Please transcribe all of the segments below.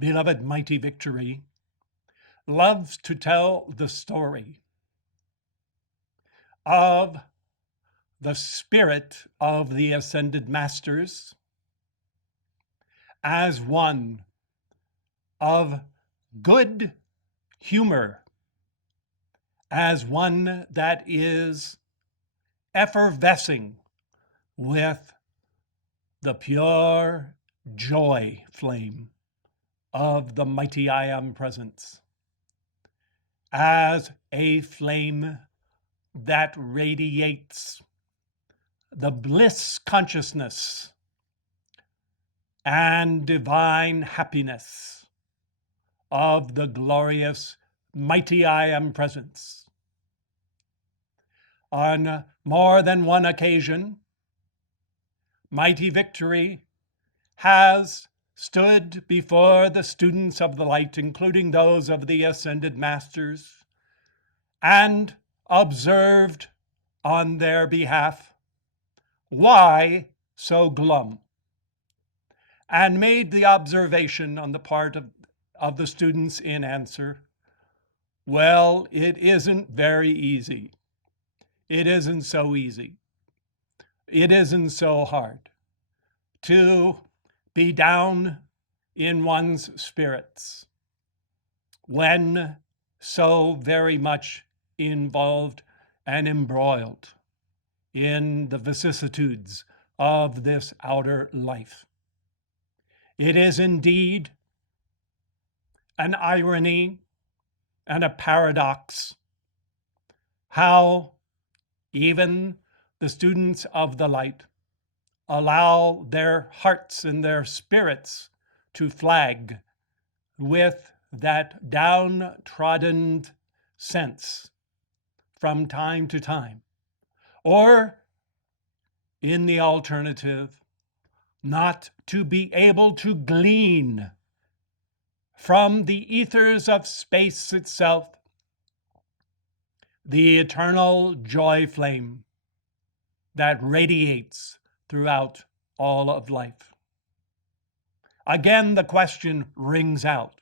beloved mighty victory, loves to tell the story of the spirit of the ascended masters as one of good humor, as one that is effervescing with the pure joy flame of the mighty I Am presence, as a flame that radiates the bliss consciousness and divine happiness of the glorious mighty I Am presence. On more than one occasion, mighty victory has stood before the students of the light, including those of the ascended masters, and observed on their behalf, why so glum? And made the observation on the part of the students in answer, well, it isn't very easy. It isn't so easy. It isn't so hard to be down in one's spirits when so very much involved and embroiled in the vicissitudes of this outer life. It is indeed an irony and a paradox how even the students of the light allow their hearts and their spirits to flag with that downtrodden sense from time to time, or in the alternative, not to be able to glean from the ethers of space itself the eternal joy flame that radiates throughout all of life. Again, the question rings out.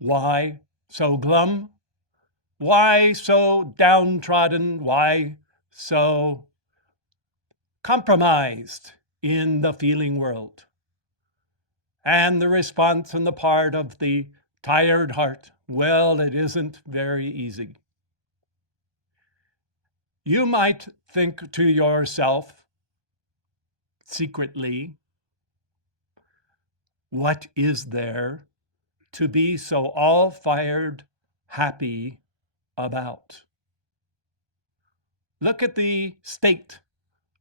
Why so glum? Why so downtrodden? Why so compromised in the feeling world? And the response on the part of the tired heart, well, it isn't very easy. You might think to yourself, secretly, what is there to be so all-fired happy about? Look at the state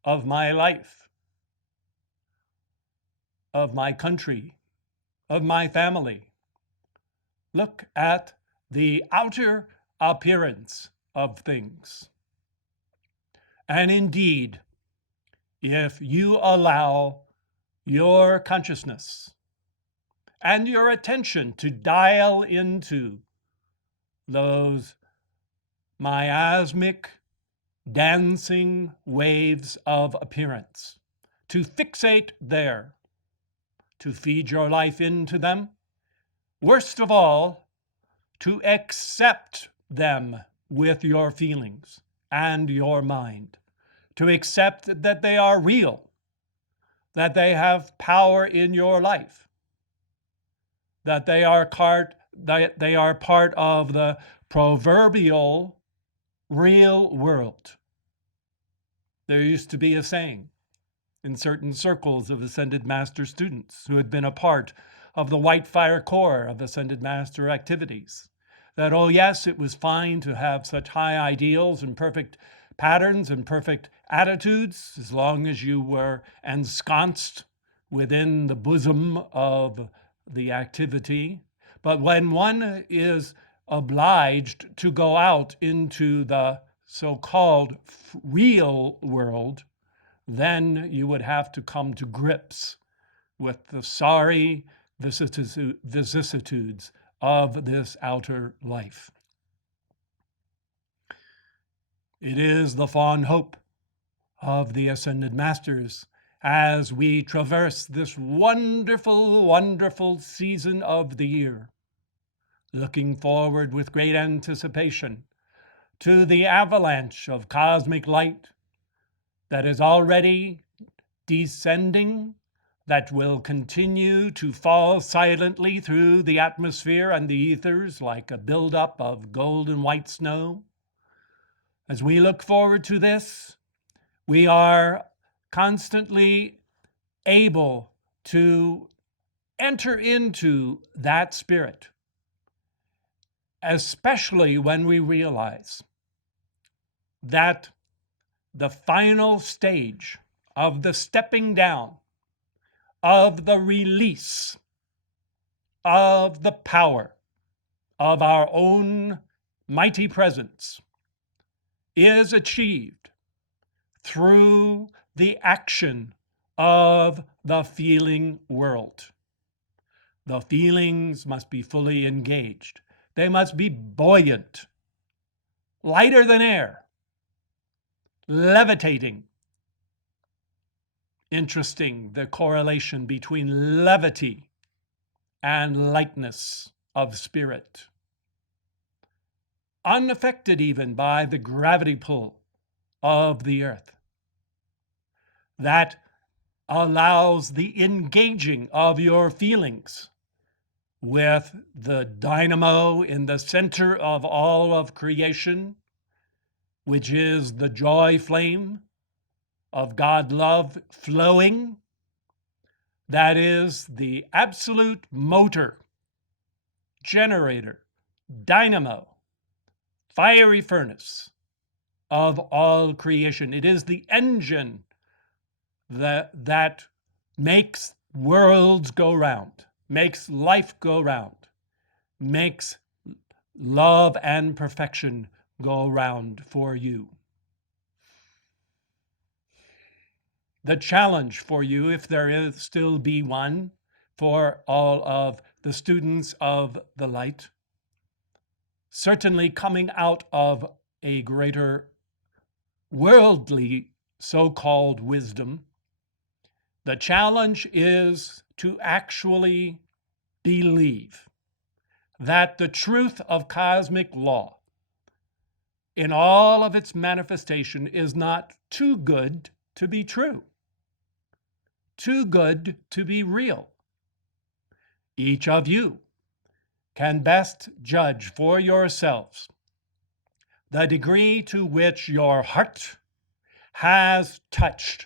of my life, of my country, of my family. Look at the outer appearance of things. And indeed, if you allow your consciousness and your attention to dial into those miasmic, dancing waves of appearance, to fixate there, to feed your life into them, worst of all, to accept them with your feelings and your mind, to accept that they are real, that they have power in your life, that they are part of the proverbial real world. There used to be a saying in certain circles of Ascended Master students who had been a part of the White Fire Core of Ascended Master activities, that, oh yes, it was fine to have such high ideals and perfect patterns and perfect attitudes as long as you were ensconced within the bosom of the activity. But when one is obliged to go out into the so-called real world, then you would have to come to grips with the sorry vicissitudes of this outer life. It is the fond hope of the Ascended Masters as we traverse this wonderful, wonderful season of the year, looking forward with great anticipation to the avalanche of cosmic light that is already descending, that will continue to fall silently through the atmosphere and the ethers like a buildup of golden white snow. As we look forward to this, we are constantly able to enter into that spirit, especially when we realize that the final stage of the stepping down, of the release of the power of our own mighty presence is achieved through the action of the feeling world. The feelings must be fully engaged. They must be buoyant, lighter than air, levitating. Interesting, the correlation between levity and lightness of spirit. Unaffected even by the gravity pull of the earth. That allows the engaging of your feelings with the dynamo in the center of all of creation, which is the joy flame of God love flowing. That is the absolute motor, generator, dynamo, fiery furnace of all creation. It is the engine that makes worlds go round, makes life go round, makes love and perfection go round for you. The challenge for you, if there is still be one, for all of the students of the light, certainly coming out of a greater worldly so-called wisdom, the challenge is to actually believe that the truth of cosmic law in all of its manifestation is not too good to be true, too good to be real. Each of you can best judge for yourselves the degree to which your heart has touched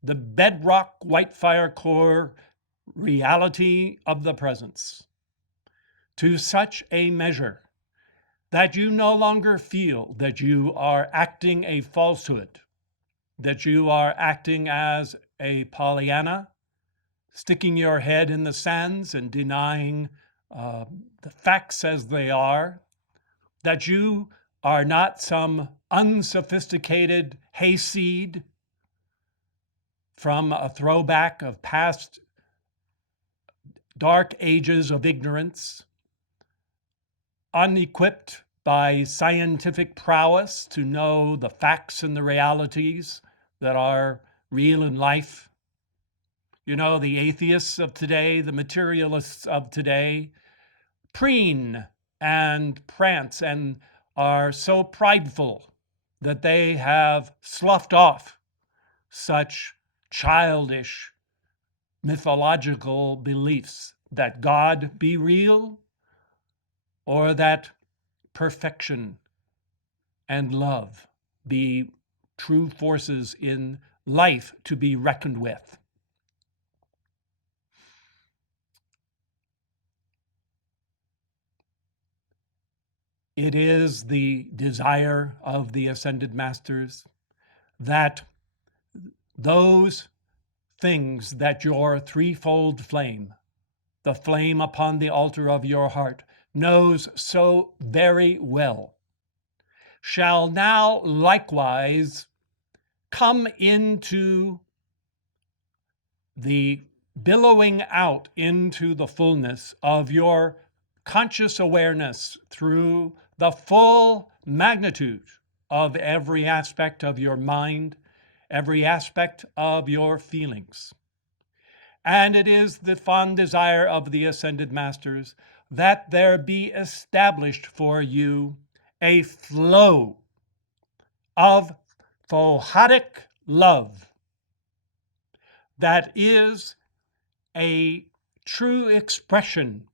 the bedrock white fire core reality of the presence to such a measure that you no longer feel that you are acting a falsehood, that you are acting as a Pollyanna, sticking your head in the sands and denying the facts as they are, that you are not some unsophisticated hayseed from a throwback of past dark ages of ignorance, unequipped by scientific prowess to know the facts and the realities that are real in life. You know, the atheists of today, the materialists of today, preen and prance and are so prideful that they have sloughed off such childish mythological beliefs that God be real or that perfection and love be true forces in life to be reckoned with. It is the desire of the Ascended Masters that those things that your threefold flame, the flame upon the altar of your heart, knows so very well, shall now likewise come into the billowing out into the fullness of your conscious awareness through the full magnitude of every aspect of your mind, every aspect of your feelings. And it is the fond desire of the Ascended Masters that there be established for you a flow of Fohatic love that is a true expression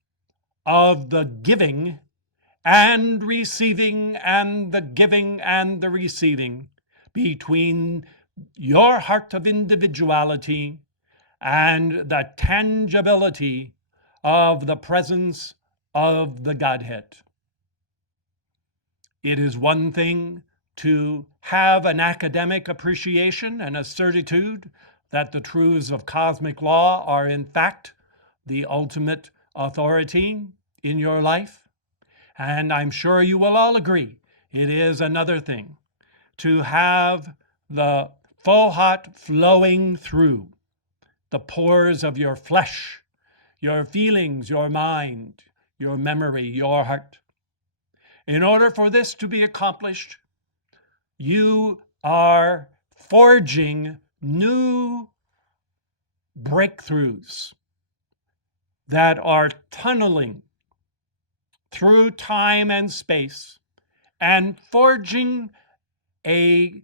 of the giving and receiving, and the giving and the receiving between your heart of individuality and the tangibility of the presence of the Godhead. It is one thing to have an academic appreciation and a certitude that the truths of cosmic law are in fact the ultimate authority in your life. And I'm sure you will all agree, it is another thing to have the Fohat flowing through the pores of your flesh, your feelings, your mind, your memory, your heart. In order for this to be accomplished, you are forging new breakthroughs that are tunneling through time and space and forging a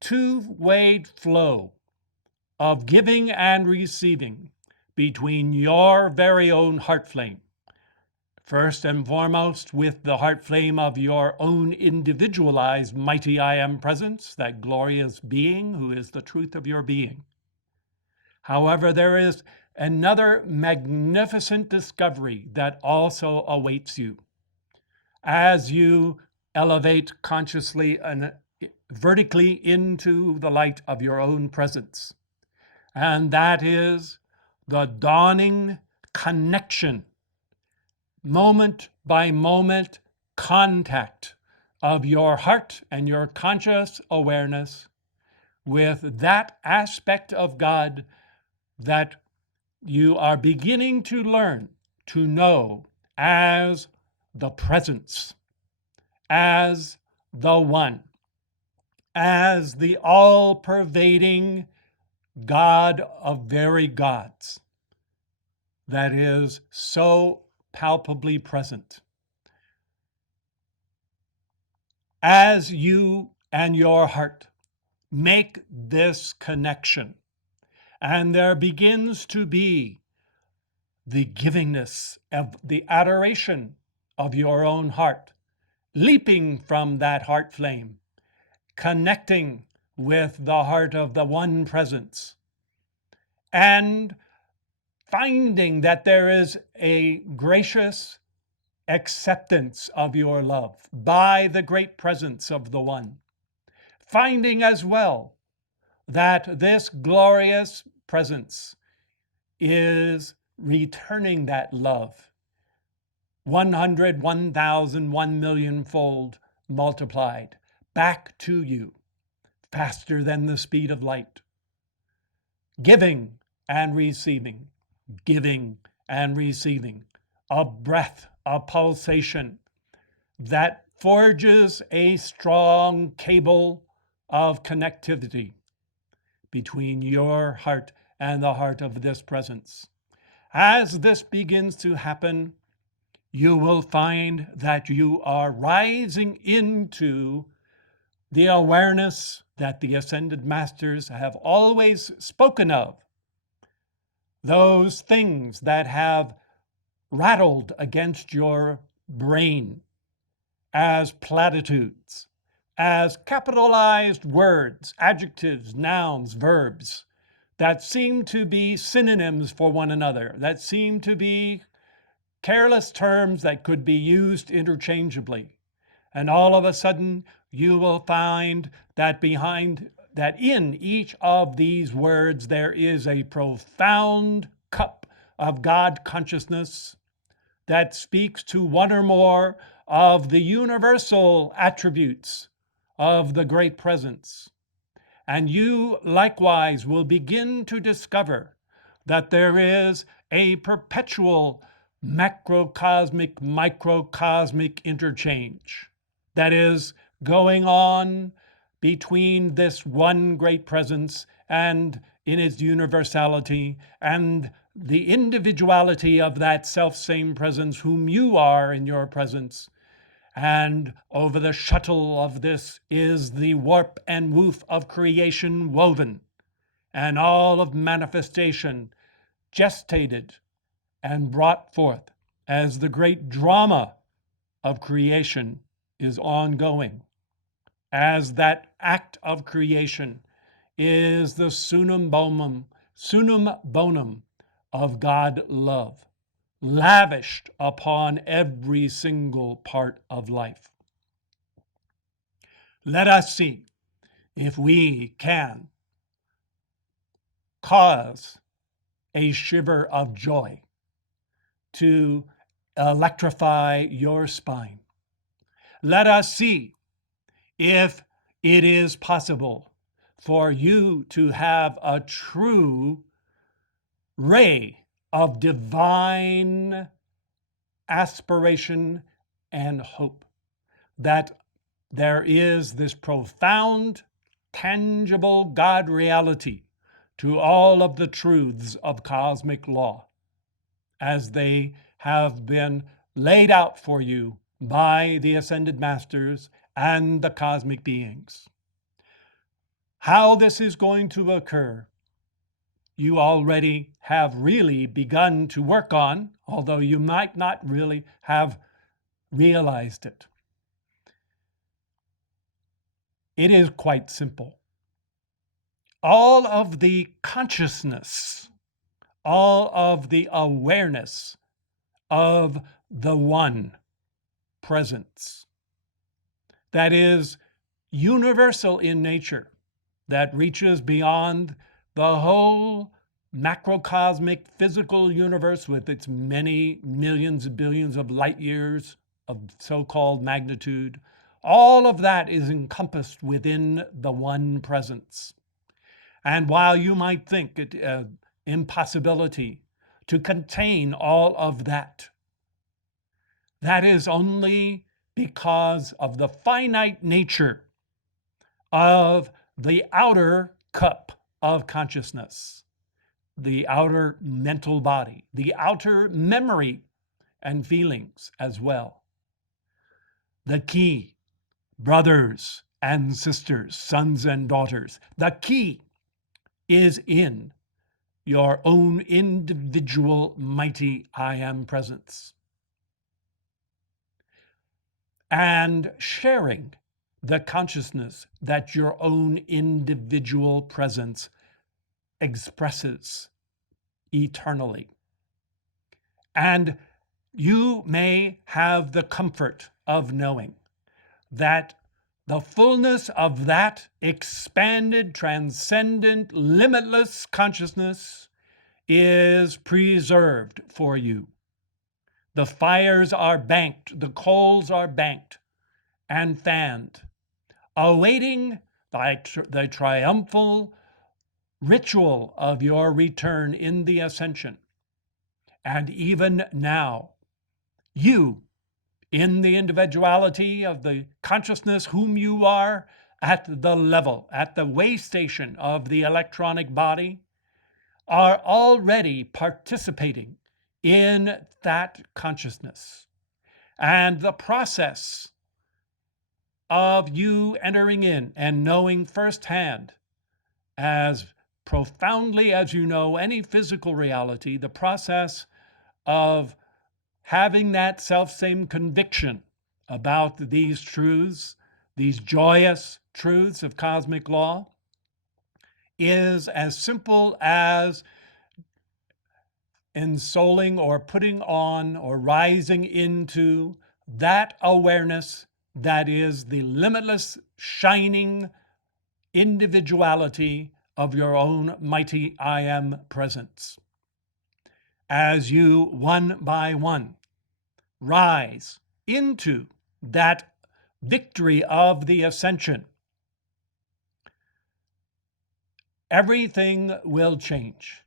two-way flow of giving and receiving between your very own heart flame. First and foremost, with the heart flame of your own individualized mighty I Am presence, that glorious being who is the truth of your being. However, there is another magnificent discovery that also awaits you as you elevate consciously and vertically into the light of your own presence. And that is the dawning connection, moment by moment contact of your heart and your conscious awareness with that aspect of God that you are beginning to learn to know as the presence, as the one, as the all-pervading God of very gods that is so palpably present. As you and your heart make this connection, and there begins to be the givingness of the adoration of your own heart, leaping from that heart flame, connecting with the heart of the one presence, and finding that there is a gracious acceptance of your love by the great presence of the one. Finding as well that this glorious presence is returning that love 100, 1,000, 1,000,000 fold multiplied back to you faster than the speed of light. Giving and receiving, giving and receiving, a breath, a pulsation that forges a strong cable of connectivity between your heart and the heart of this presence. As this begins to happen, you will find that you are rising into the awareness that the Ascended Masters have always spoken of. Those things that have rattled against your brain as platitudes, as capitalized words, adjectives, nouns, verbs, that seem to be synonyms for one another, that seem to be careless terms that could be used interchangeably. And all of a sudden, you will find that in each of these words, there is a profound cup of God consciousness that speaks to one or more of the universal attributes of the great presence. And you likewise will begin to discover that there is a perpetual macrocosmic, microcosmic interchange that is going on between this one great presence and in its universality and the individuality of that self-same presence whom you are in your presence. And over the shuttle of this is the warp and woof of creation woven, and all of manifestation gestated and brought forth as the great drama of creation is ongoing, as that act of creation is the sunum bonum of God love, lavished upon every single part of life. Let us see if we can cause a shiver of joy to electrify your spine. Let us see if it is possible for you to have a true ray of divine aspiration and hope, that there is this profound, tangible God reality to all of the truths of cosmic law as they have been laid out for you by the ascended masters and the cosmic beings. How this is going to occur, you already have really begun to work on, although you might not really have realized it. It is quite simple. All of the consciousness, all of the awareness of the one presence that is universal in nature, that reaches beyond the whole macrocosmic physical universe with its many millions and billions of light years of so-called magnitude. All of that is encompassed within the one presence. And while you might think it impossibility to contain all of that, that is only because of the finite nature of the outer cup of consciousness, the outer mental body, the outer memory and feelings as well. The key, brothers and sisters, sons and daughters, the key is in your own individual mighty I am presence. And sharing the consciousness that your own individual presence expresses eternally. And you may have the comfort of knowing that the fullness of that expanded, transcendent, limitless consciousness is preserved for you. The fires are banked, the coals are banked and fanned, awaiting the triumphal ritual of your return in the ascension. And even now, you, in the individuality of the consciousness whom you are, at the level, at the way station of the electronic body, are already participating in that consciousness. And the process of you entering in and knowing firsthand, as profoundly as you know any physical reality, the process of having that self-same conviction about these truths, these joyous truths of cosmic law, is as simple as ensouling or putting on or rising into that awareness that is the limitless, shining individuality of your own mighty I am presence. As you, one by one, rise into that victory of the ascension, everything will change.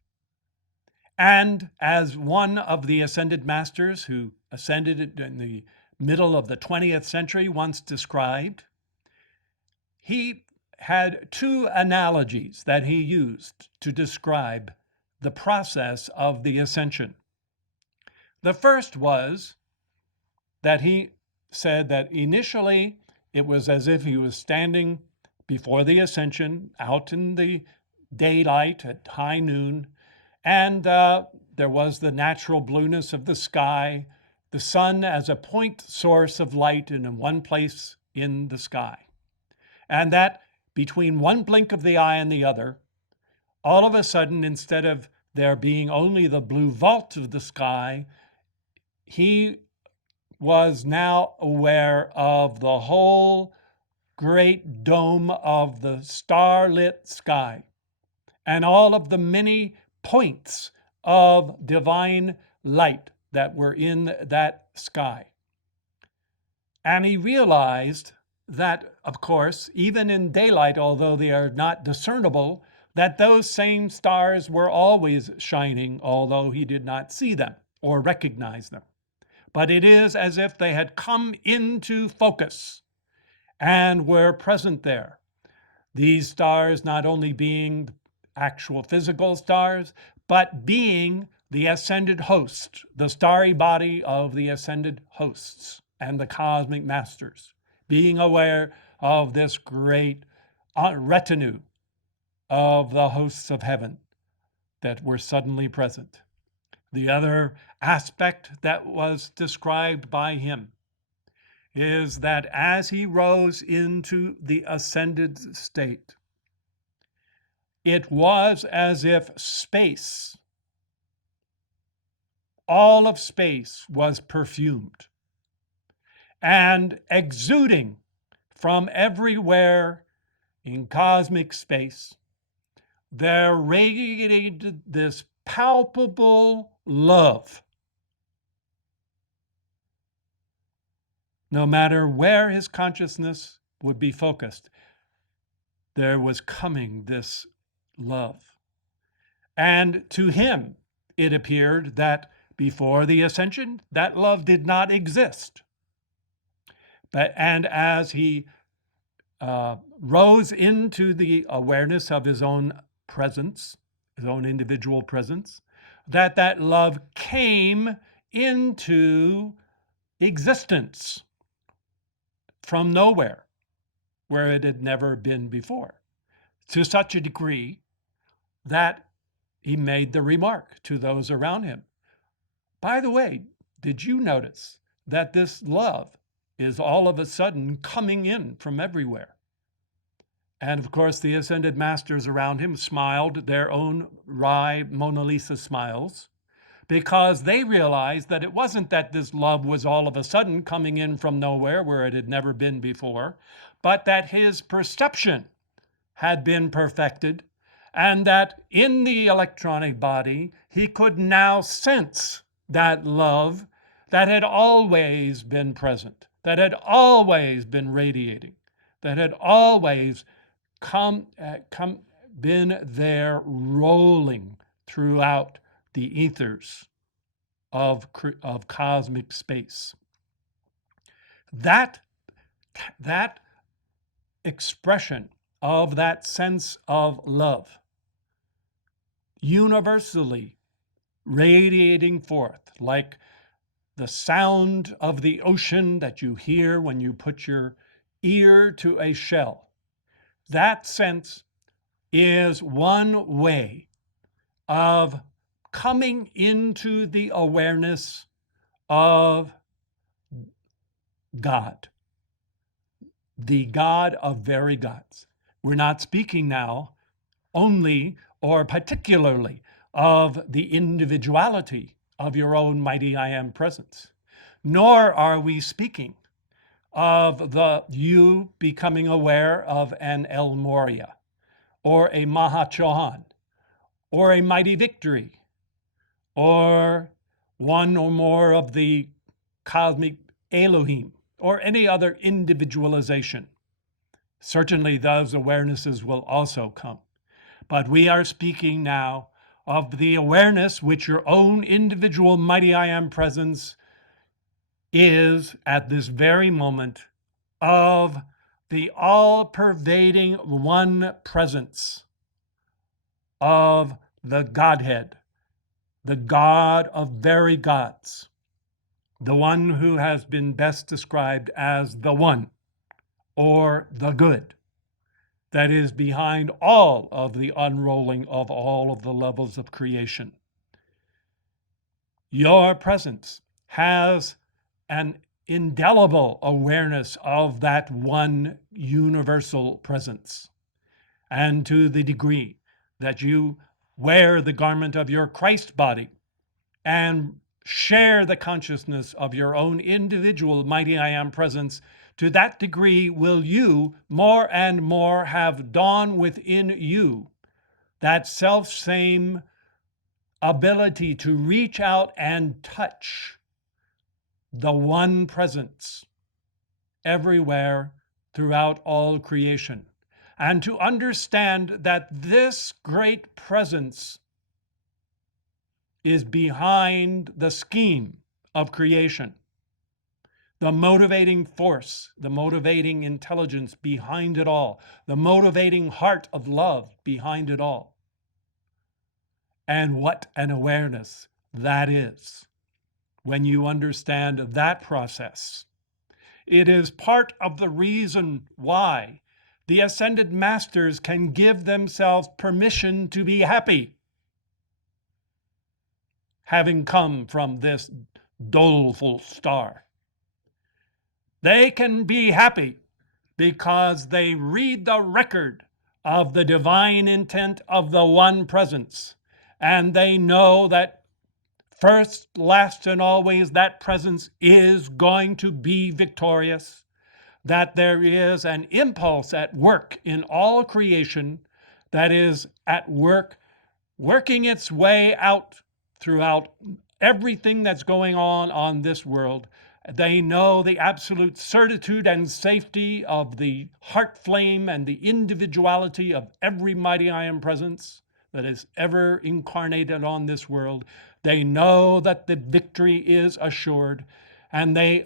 And as one of the ascended masters who ascended in the middle of the 20th century once described, he had two analogies that he used to describe the process of the ascension. The first was that he said that initially it was as if he was standing before the ascension out in the daylight at high noon, and there was the natural blueness of the sky, the sun as a point source of light in one place in the sky. And that between one blink of the eye and the other, all of a sudden, instead of there being only the blue vault of the sky, he was now aware of the whole great dome of the starlit sky and all of the many points of divine light that were in that sky. And he realized that, of course, even in daylight, although they are not discernible, that those same stars were always shining, although he did not see them or recognize them. But it is as if they had come into focus and were present there. These stars not only being actual physical stars, but being the ascended host, the starry body of the ascended hosts and the cosmic masters, being aware of this great retinue of the hosts of heaven that were suddenly present. The other aspect that was described by him is that as he rose into the ascended state, it was as if space, all of space, was perfumed and exuding from everywhere in cosmic space. There radiated this palpable love. No matter where his consciousness would be focused, there was coming this love. And to him, it appeared that before the ascension, that love did not exist. And as he rose into the awareness of his own presence, his own individual presence, that love came into existence from nowhere, where it had never been before, to such a degree that he made the remark to those around him, by the way, did you notice that this love is all of a sudden coming in from everywhere? And of course, the ascended masters around him smiled their own wry Mona Lisa smiles, because they realized that it wasn't that this love was all of a sudden coming in from nowhere where it had never been before, but that his perception had been perfected, and that in the electronic body, he could now sense that love that had always been present, that had always been radiating, that had always been there rolling throughout the ethers of cosmic space. That expression of that sense of love, universally radiating forth like the sound of the ocean that you hear when you put your ear to a shell. That sense is one way of coming into the awareness of God, the God of very gods. We're not speaking now only or particularly of the individuality of your own mighty I Am presence, nor are we speaking of the you becoming aware of an El Moria, or a Maha Chohan, or a mighty victory, or one or more of the cosmic Elohim, or any other individualization. Certainly those awarenesses will also come. But we are speaking now of the awareness which your own individual mighty I Am presence is at this very moment of the all-pervading one presence of the Godhead, the God of very gods, the one who has been best described as the One, or the Good, that is behind all of the unrolling of all of the levels of creation. Your presence has an indelible awareness of that one universal presence. And to the degree that you wear the garment of your Christ body and share the consciousness of your own individual mighty I am presence, to that degree will you more and more have dawn within you that self-same ability to reach out and touch the one presence everywhere throughout all creation, and to understand that this great presence is behind the scheme of creation, the motivating force, the motivating intelligence behind it all, the motivating heart of love behind it all. And what an awareness that is when you understand that process. It is part of the reason why the ascended masters can give themselves permission to be happy, having come from this doleful star. They can be happy because they read the record of the divine intent of the one presence, and they know that first, last, and always that presence is going to be victorious, that there is an impulse at work in all creation that is at work, working its way out throughout everything that's going on this world. They know the absolute certitude and safety of the heart flame and the individuality of every mighty I am presence that is ever incarnated on this world. They know that the victory is assured, and they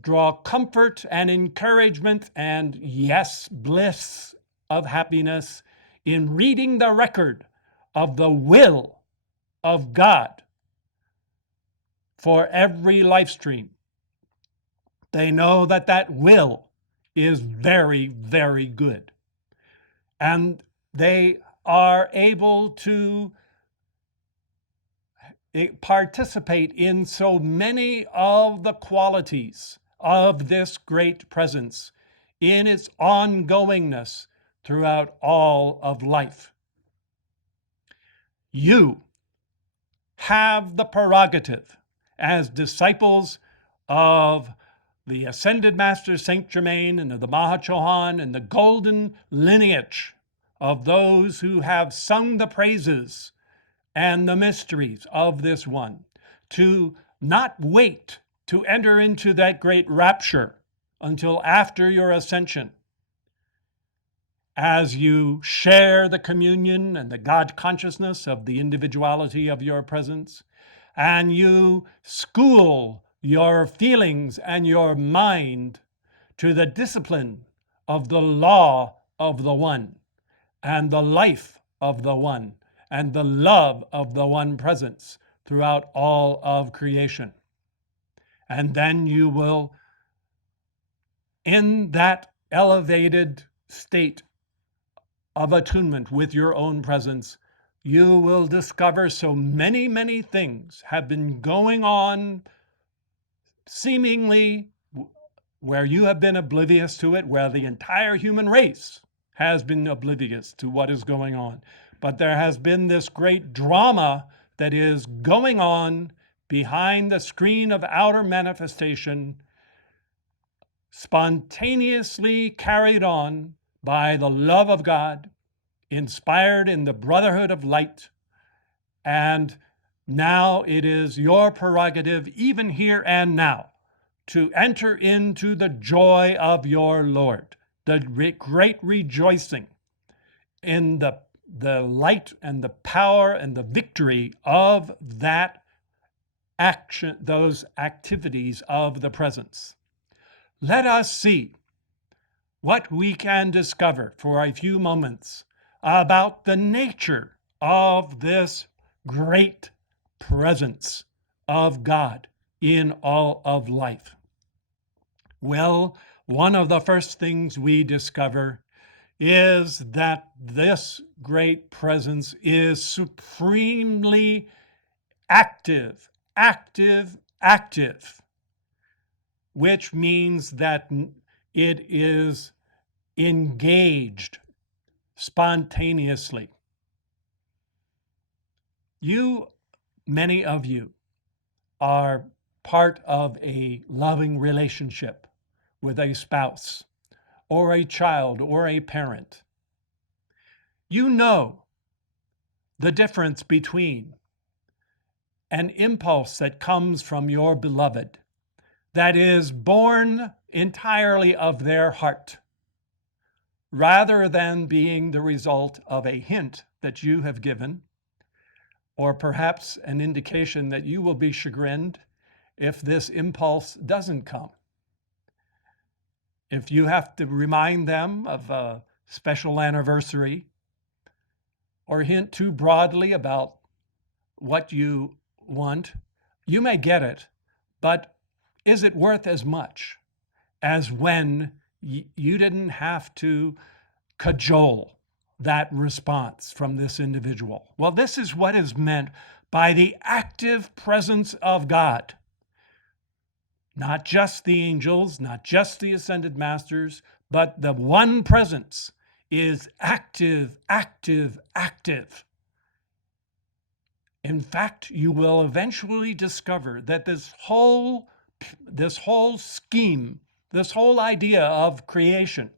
draw comfort and encouragement and, yes, bliss of happiness in reading the record of the will of God for every life stream. They know that that will is very, very good. And they are able to participate in so many of the qualities of this great presence in its ongoingness throughout all of life. You have the prerogative as disciples of the Ascended Master Saint Germain and of the Mahachohan and the golden lineage of those who have sung the praises and the mysteries of this one, to not wait to enter into that great rapture until after your ascension. As you share the communion and the God consciousness of the individuality of your presence, and you school your feelings and your mind to the discipline of the law of the one, and the life of the one, and the love of the one presence throughout all of creation. And then you will, in that elevated state of attunement with your own presence, you will discover so many, many things have been going on seemingly where you have been oblivious to it, where the entire human race has been oblivious to what is going on. But there has been this great drama that is going on behind the screen of outer manifestation, spontaneously carried on by the love of God, inspired in the brotherhood of light. And now it is your prerogative, even here and now, to enter into the joy of your Lord, the great rejoicing in the light and the power and the victory of that action, those activities of the presence. Let us see what we can discover for a few moments about the nature of this great presence of God in all of life? Well, one of the first things we discover is that this great presence is supremely active, active, active, which means that it is engaged spontaneously. Many of you, are part of a loving relationship with a spouse or a child or a parent. You know the difference between an impulse that comes from your beloved, that is born entirely of their heart, rather than being the result of a hint that you have given, or perhaps an indication that you will be chagrined if this impulse doesn't come. If you have to remind them of a special anniversary or hint too broadly about what you want, you may get it, but is it worth as much as when you didn't have to cajole that response from this individual? Well, this is what is meant by the active presence of God. Not just the angels, not just the ascended masters, but the one presence is active, active, active. In fact, you will eventually discover that this whole scheme, this whole idea of creation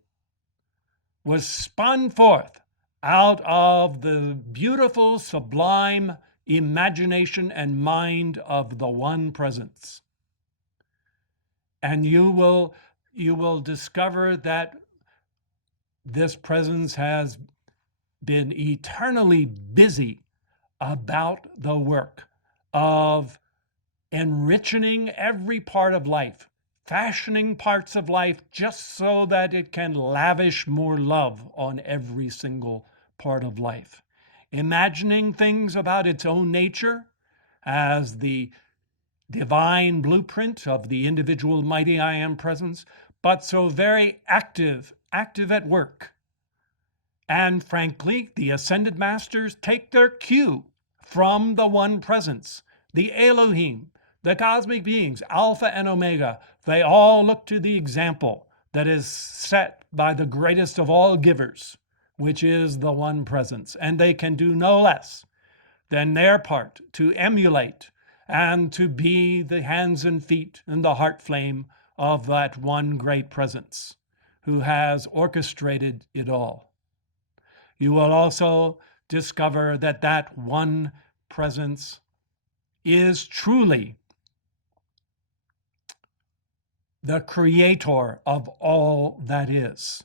was spun forth out of the beautiful, sublime imagination and mind of the one presence. And you will discover that this presence has been eternally busy about the work of enriching every part of life, fashioning parts of life just so that it can lavish more love on every single part of life, imagining things about its own nature as the divine blueprint of the individual mighty I Am presence, but so very active at work. And frankly, the ascended masters take their cue from the one presence, the Elohim, the cosmic beings, Alpha and Omega. They all look to the example that is set by the greatest of all givers, which is the one presence. And they can do no less than their part to emulate and to be the hands and feet and the heart flame of that one great presence who has orchestrated it all. You will also discover that that one presence is truly the creator of all that is.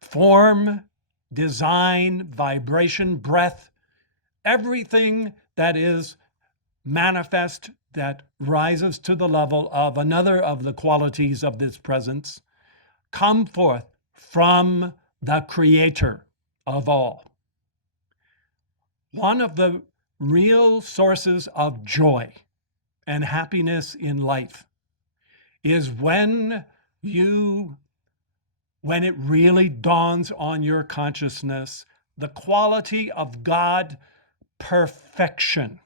Form, design, vibration, breath, everything that is manifest, that rises to the level of another of the qualities of this presence, come forth from the creator of all. One of the real sources of joy and happiness in life is when it really dawns on your consciousness the quality of God perfection.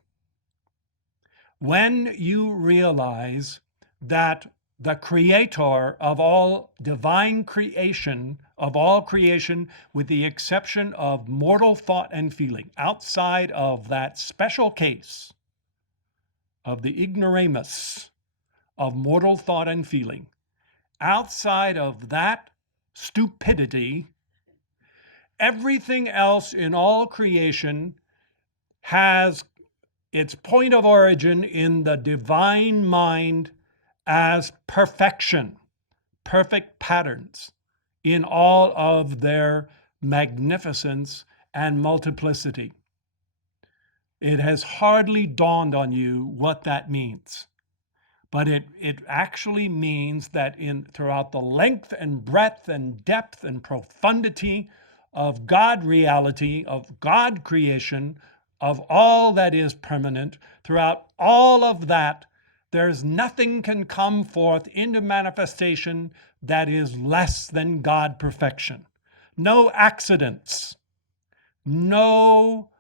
When you realize that the creator of all divine creation, of all creation, with the exception of mortal thought and feeling, outside of that special case of the ignoramus of mortal thought and feeling, outside of that stupidity, everything else in all creation has its point of origin in the divine mind as perfection, perfect patterns in all of their magnificence and multiplicity. It has hardly dawned on you what that means. but it actually means that throughout the length and breadth and depth and profundity of God reality, of God creation, of all that is permanent, throughout all of that, there's nothing can come forth into manifestation that is less than God perfection. No accidents, no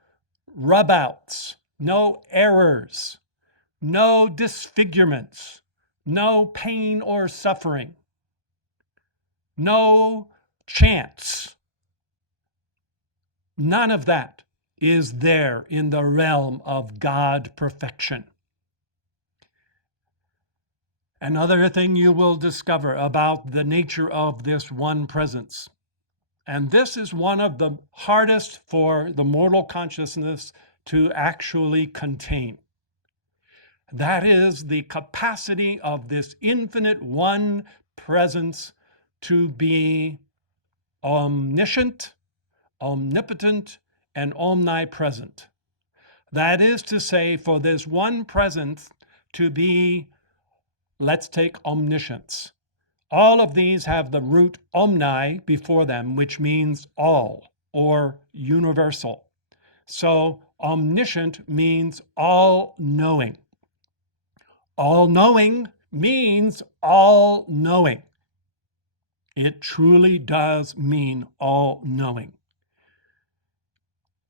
rub-outs, no errors, no disfigurements, no pain or suffering, no chance. None of that is there in the realm of God perfection. Another thing you will discover about the nature of this one presence, and this is one of the hardest for the mortal consciousness to actually contain. That is the capacity of this infinite one presence to be omniscient, omnipotent, and omnipresent. That is to say, for this one presence to be, let's take omniscience. All of these have the root omni before them, which means all or universal. So omniscient means all-knowing. All-knowing means all-knowing. It truly does mean all-knowing.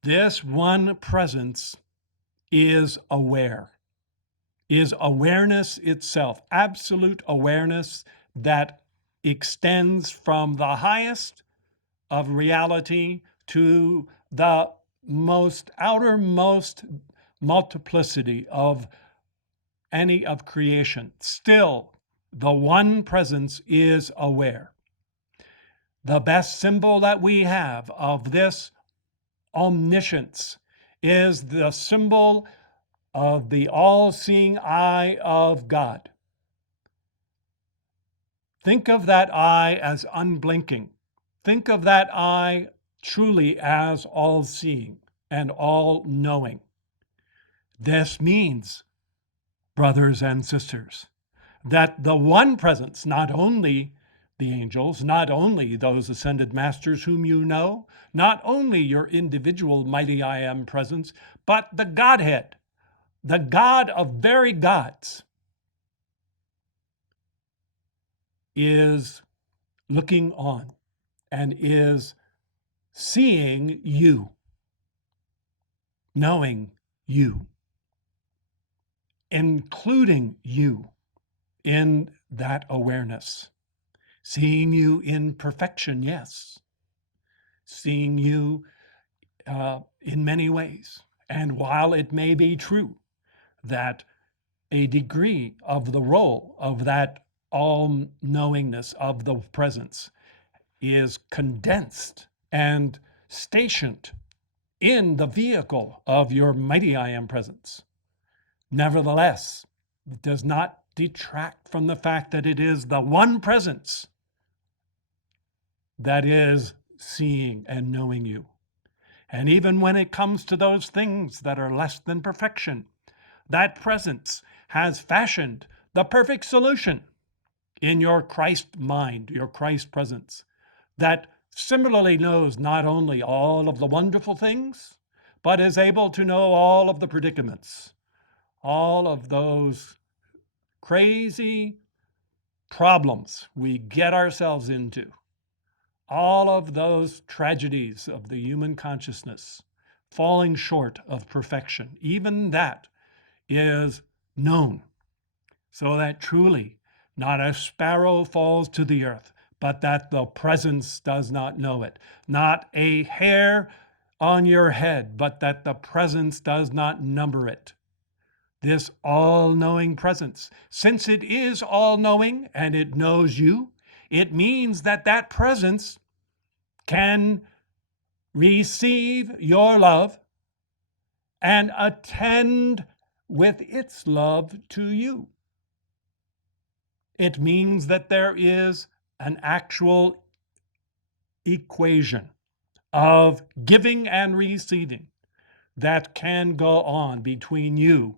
This one presence is aware, is awareness itself, absolute awareness that extends from the highest of reality to the most outermost multiplicity of any of creation. Still, the one presence is aware. The best symbol that we have of this omniscience is the symbol of the all-seeing eye of God. Think of that eye as unblinking. Think of that eye truly as all-seeing and all-knowing. This means, brothers and sisters, that the one presence, not only the angels, not only those ascended masters whom you know, not only your individual mighty I am presence, but the Godhead, the God of very gods, is looking on and is seeing you, knowing you, including you in that awareness, seeing you in perfection, yes, seeing you in many ways. And while it may be true that a degree of the role of that all-knowingness of the presence is condensed and stationed in the vehicle of your mighty I am presence, nevertheless, it does not detract from the fact that it is the one presence that is seeing and knowing you. And even when it comes to those things that are less than perfection, that presence has fashioned the perfect solution in your Christ mind, your Christ presence, that similarly knows not only all of the wonderful things, but is able to know all of the predicaments, all of those crazy problems we get ourselves into, all of those tragedies of the human consciousness, falling short of perfection. Even that is known, so that truly not a sparrow falls to the earth, but that the presence does not know it. Not a hair on your head, but that the presence does not number it. This all-knowing presence, since it is all-knowing and it knows you, it means that that presence can receive your love and attend with its love to you. It means that there is an actual equation of giving and receiving that can go on between you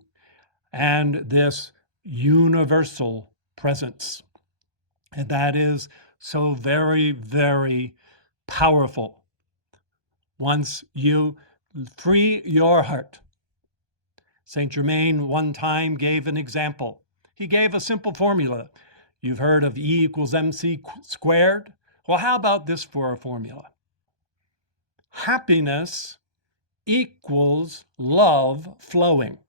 and this universal presence. And that is so very, very powerful. Once you free your heart. Saint Germain one time gave an example. He gave a simple formula. You've heard of E equals MC squared? Well, how about this for a formula? Happiness equals love flowing.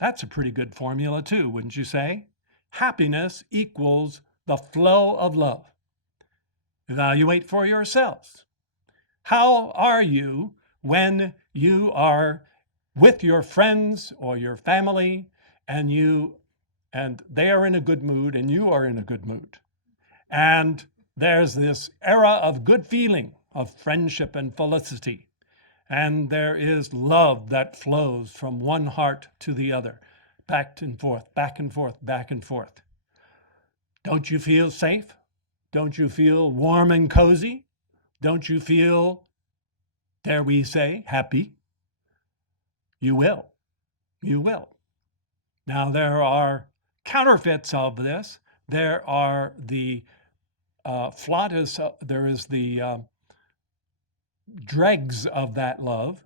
That's a pretty good formula too, wouldn't you say? Happiness equals the flow of love. Evaluate for yourselves. How are you when you are with your friends or your family and they are in a good mood and you are in a good mood? And there's this era of good feeling, of friendship and felicity. And there is love that flows from one heart to the other, back and forth, back and forth, back and forth. Don't you feel safe? Don't you feel warm and cozy? Don't you feel, dare we say, happy? You will. You will. Now, there are counterfeits of this. There are the flatus, there is the dregs of that love.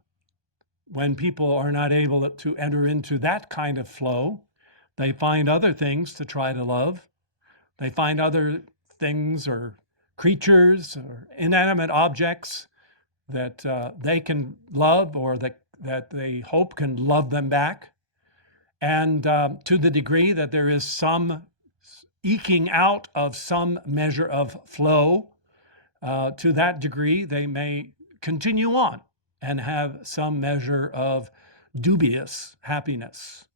When people are not able to enter into that kind of flow, they find other things to try to love. They find other things or creatures or inanimate objects that they can love or that they hope can love them back. And to the degree that there is some eking out of some measure of flow, to that degree, they may continue on and have some measure of dubious happiness,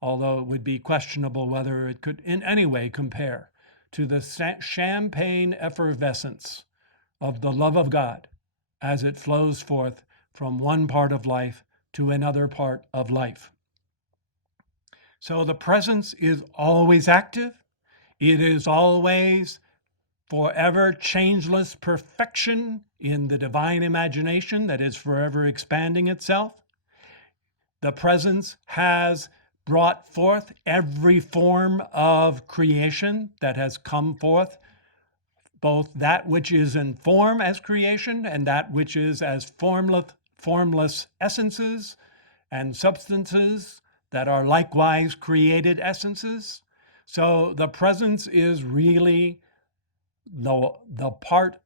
although it would be questionable whether it could in any way compare to the champagne effervescence of the love of God as it flows forth from one part of life to another part of life. So the presence is always active. It is always forever changeless perfection in the divine imagination that is forever expanding itself. The presence has brought forth every form of creation that has come forth, both that which is in form as creation and that which is as formless essences and substances that are likewise created essences. So the presence is really the part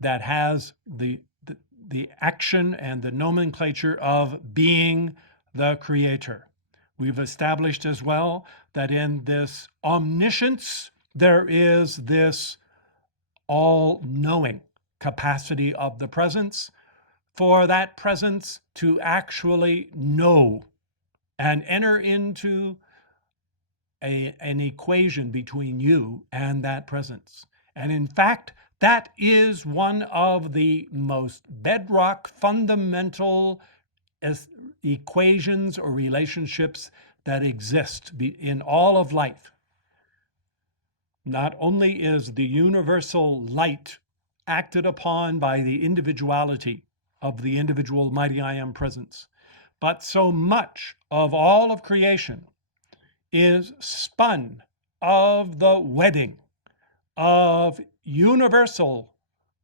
that has the action and the nomenclature of being the creator. We've established as well that in this omniscience, there is this all-knowing capacity of the presence for that presence to actually know and enter into an equation between you and that presence. And in fact, that is one of the most bedrock, fundamental equations or relationships that exist in all of life. Not only is the universal light acted upon by the individuality of the individual mighty I Am presence, but so much of all of creation is spun of the wedding of universal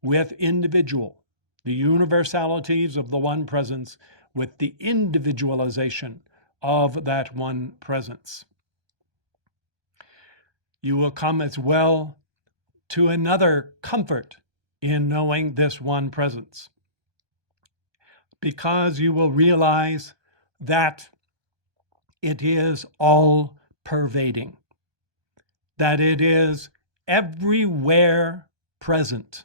with individual, the universalities of the one presence with the individualization of that one presence. You will come as well to another comfort in knowing this one presence, because you will realize that it is all pervading, that it is everywhere present,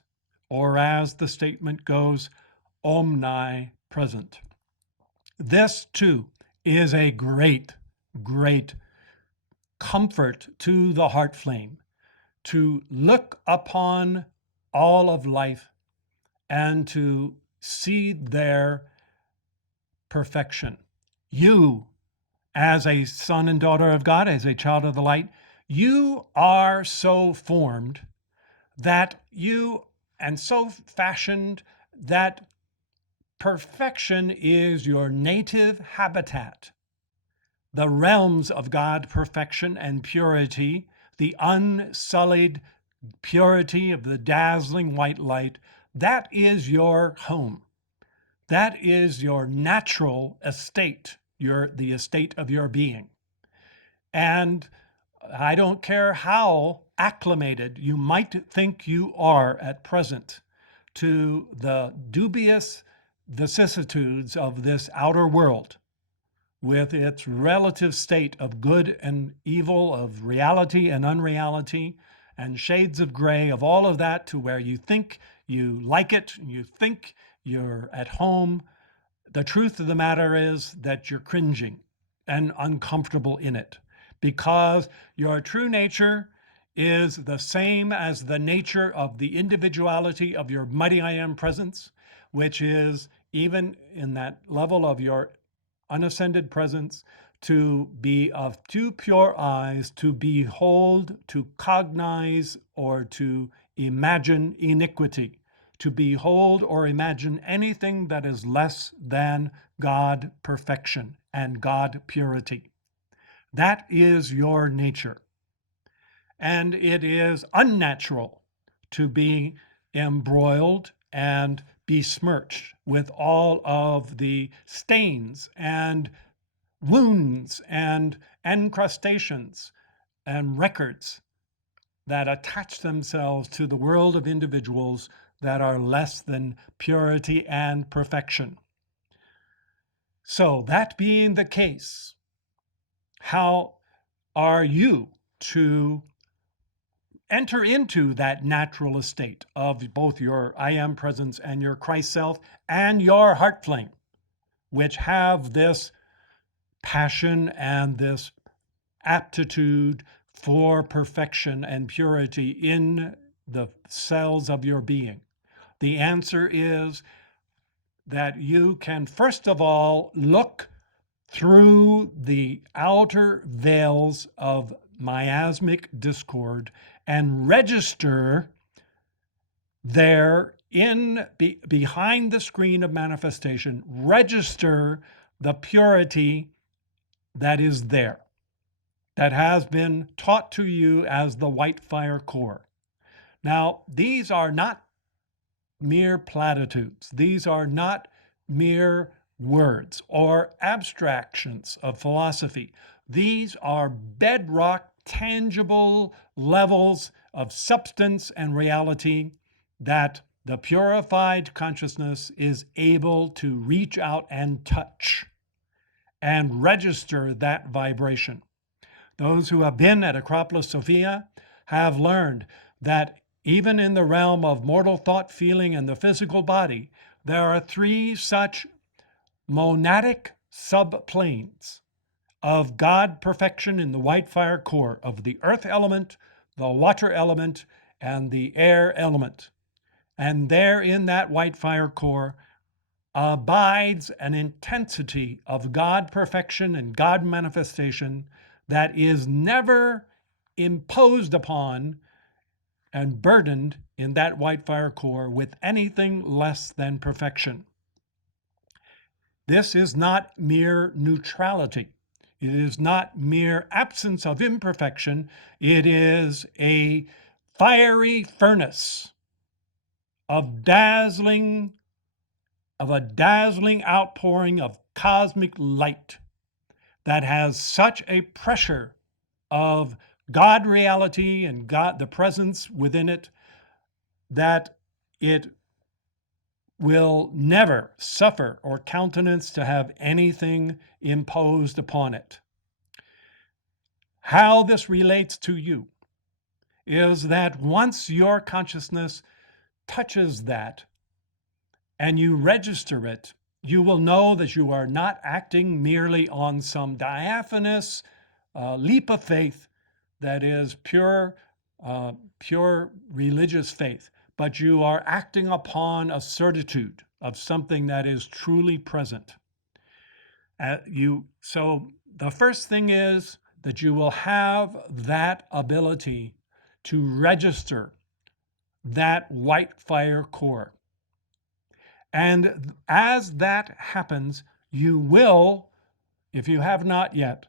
or as the statement goes, omnipresent. This too is a great, great comfort to the heart flame, to look upon all of life and to see their perfection. You, as a son and daughter of God, as a child of the light, you are so formed that and so fashioned that perfection is your native habitat. the realms of God, perfection and purity, the unsullied purity of the dazzling white light, that is your home. That is your natural estate, the estate of your being. And I don't care how acclimated you might think you are at present to the dubious vicissitudes of this outer world, with its relative state of good and evil, of reality and unreality, and shades of gray, of all of that, to where you think you like it, you think you're at home. The truth of the matter is that you're cringing and uncomfortable in it, because your true nature is the same as the nature of the individuality of your mighty I am presence, which is, even in that level of your unascended presence, to be of two pure eyes, to behold, to cognize, or to imagine iniquity, to behold or imagine anything that is less than God perfection and God purity. That is your nature. And it is unnatural to be embroiled and besmirched with all of the stains and wounds and encrustations and records that attach themselves to the world of individuals that are less than purity and perfection. So, that being the case, how are you to enter into that natural estate of both your I am presence and your Christ self and your heart flame, which have this passion and this aptitude for perfection and purity in the cells of your being? The answer is that you can, first of all, look through the outer veils of miasmic discord and register there behind the screen of manifestation, register the purity that is there, that has been taught to you as the white fire core. Now, these are not mere platitudes. These are not mere words or abstractions of philosophy. These are bedrock, tangible levels of substance and reality that the purified consciousness is able to reach out and touch and register that vibration. Those who have been at Acropolis Sophia have learned that even in the realm of mortal thought, feeling, and the physical body, there are three such monadic subplanes of God perfection in the white fire core of the earth element, the water element, and the air element. And there in that white fire core abides an intensity of God perfection and God manifestation that is never imposed upon and burdened in that white fire core with anything less than perfection. This is not mere neutrality. It is not mere absence of imperfection. It is a fiery furnace of a dazzling outpouring of cosmic light that has such a pressure of God reality and God, the presence within it, that it will never suffer or countenance to have anything imposed upon it. How this relates to you is that once your consciousness touches that and you register it, you will know that you are not acting merely on some diaphanous leap of faith that is pure religious faith, but you are acting upon a certitude of something that is truly present. So the first thing is that you will have that ability to register that white fire core. And as that happens, you will, if you have not yet,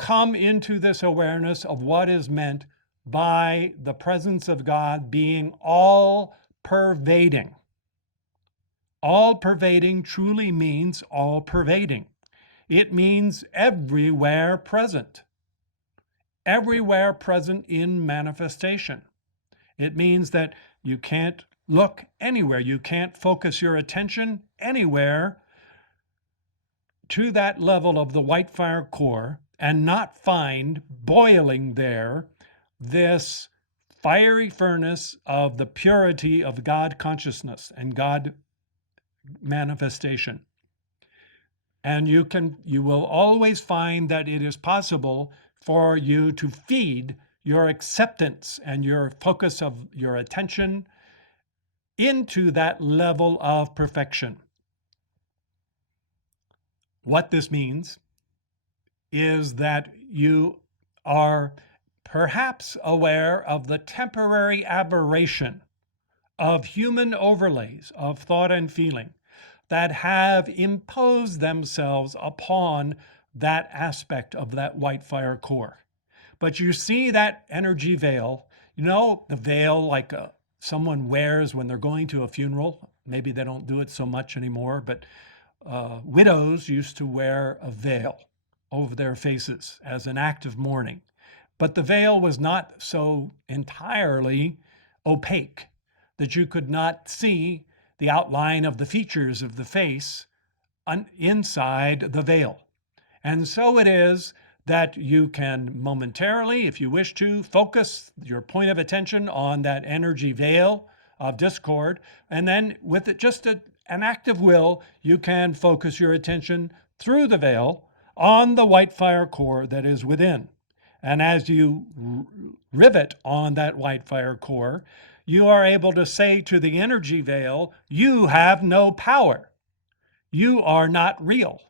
come into this awareness of what is meant by the presence of God being all pervading. All pervading truly means all pervading. It means everywhere present in manifestation. It means that you can't look anywhere. You can't focus your attention anywhere to that level of the white fire core and not find boiling there this fiery furnace of the purity of God consciousness and God manifestation. And you will always find that it is possible for you to feed your acceptance and your focus of your attention into that level of perfection. What this means is that you are perhaps aware of the temporary aberration of human overlays of thought and feeling that have imposed themselves upon that aspect of that white fire core. But you see that energy veil, the veil like someone wears when they're going to a funeral. Maybe they don't do it so much anymore, but widows used to wear a veil over their faces as an act of mourning. But the veil was not so entirely opaque that you could not see the outline of the features of the face inside the veil. And so it is that you can momentarily, if you wish to, focus your point of attention on that energy veil of discord, and then with just an act of will, you can focus your attention through the veil on the white fire core that is within. And as you rivet on that white fire core, you are able to say to the energy veil, you have no power. You are not real.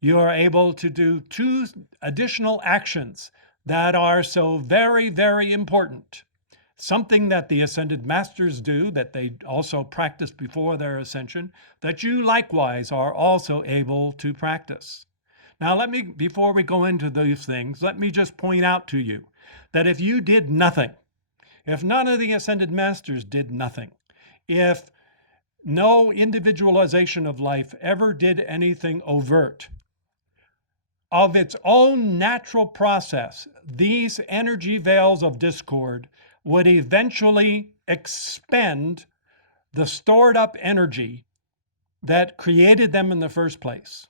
You are able to do two additional actions that are so very, very important. Something that the ascended masters do, that they also practiced before their ascension, that you likewise are also able to practice. Now, before we go into these things, let me just point out to you that if you did nothing, if none of the ascended masters did nothing, if no individualization of life ever did anything overt, of its own natural process, these energy veils of discord would eventually expend the stored up energy that created them in the first place.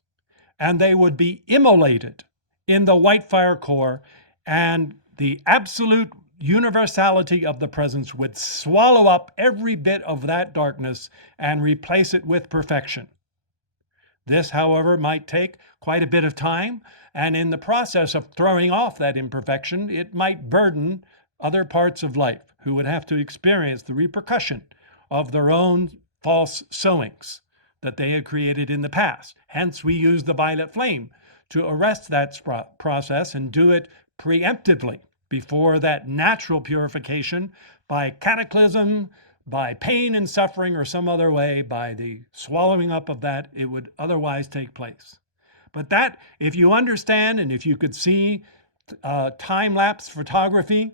And they would be immolated in the white fire core, and the absolute universality of the presence would swallow up every bit of that darkness and replace it with perfection. This, however, might take quite a bit of time, and in the process of throwing off that imperfection, it might burden other parts of life who would have to experience the repercussion of their own false sowings that they had created in the past. Hence, we use the violet flame to arrest that process and do it preemptively before that natural purification by cataclysm, by pain and suffering, or some other way, by the swallowing up of that, it would otherwise take place. But that, if you understand and if you could see time-lapse photography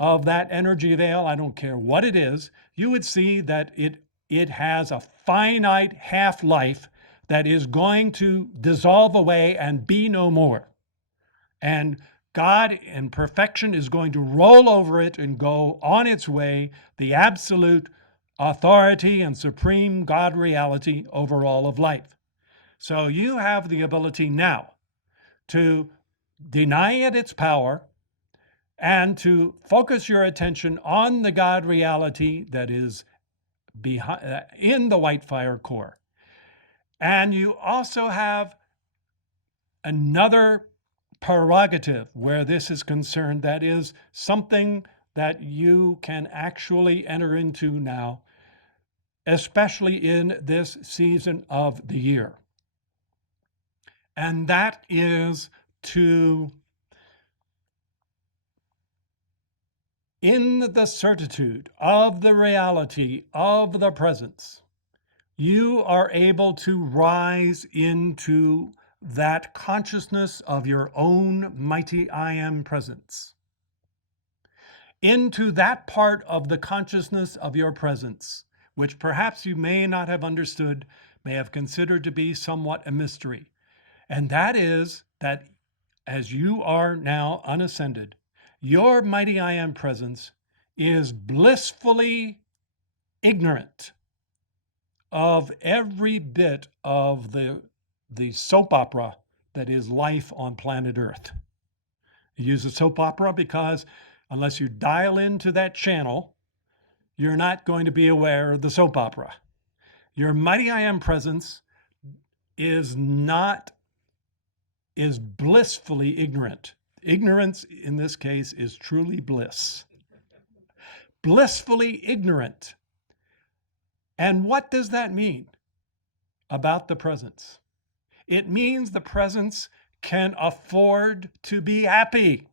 of that energy veil, I don't care what it is, you would see that it has a finite half-life that is going to dissolve away and be no more. And God in perfection is going to roll over it and go on its way, the absolute authority and supreme God reality over all of life. So you have the ability now to deny it its power and to focus your attention on the God reality that is in the white fire core. And you also have another prerogative where this is concerned, that is something that you can actually enter into now, especially in this season of the year. And that is to, in the certitude of the reality of the presence, you are able to rise into that consciousness of your own mighty I am presence, into that part of the consciousness of your presence, which perhaps you may not have understood, may have considered to be somewhat a mystery. And that is that as you are now unascended, your mighty I am presence is blissfully ignorant of every bit of the soap opera that is life on planet Earth. You use a soap opera because unless you dial into that channel, you're not going to be aware of the soap opera. Your mighty I am presence is blissfully ignorant. Ignorance in this case is truly bliss. Blissfully ignorant. And what does that mean about the presence? It means the presence can afford to be happy,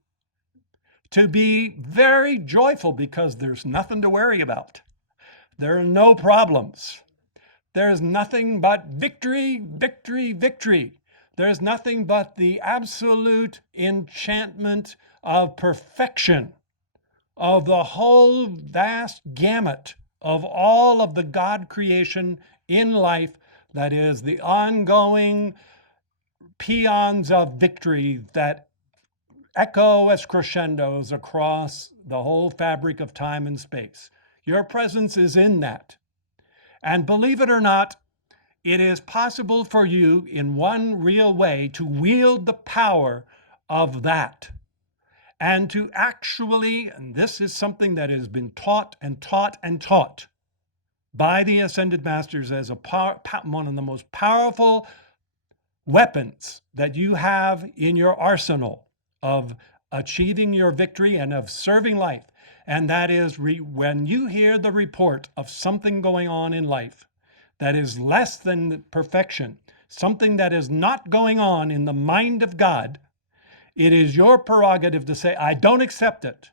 to be very joyful, because there's nothing to worry about. There are no problems. There's nothing but victory, victory, victory. There's nothing but the absolute enchantment of perfection, of the whole vast gamut of all of the God creation in life, that is the ongoing peons of victory that echo as crescendos across the whole fabric of time and space. Your presence is in that. And believe it or not, it is possible for you in one real way to wield the power of that, and to actually, and this is something that has been taught and taught and taught by the Ascended Masters as one of the most powerful weapons that you have in your arsenal of achieving your victory and of serving life. And that is when you hear the report of something going on in life that is less than perfection, something that is not going on in the mind of God, it is your prerogative to say, I don't accept it.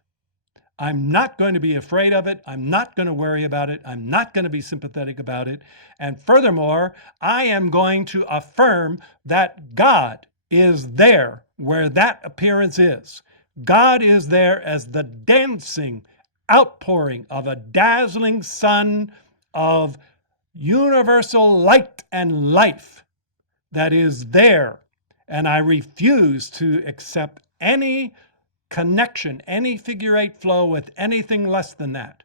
I'm not going to be afraid of it. I'm not going to worry about it. I'm not going to be sympathetic about it. And furthermore, I am going to affirm that God is there where that appearance is. God is there as the dancing outpouring of a dazzling sun of universal light and life that is there. And I refuse to accept any connection, any figure eight flow with anything less than that.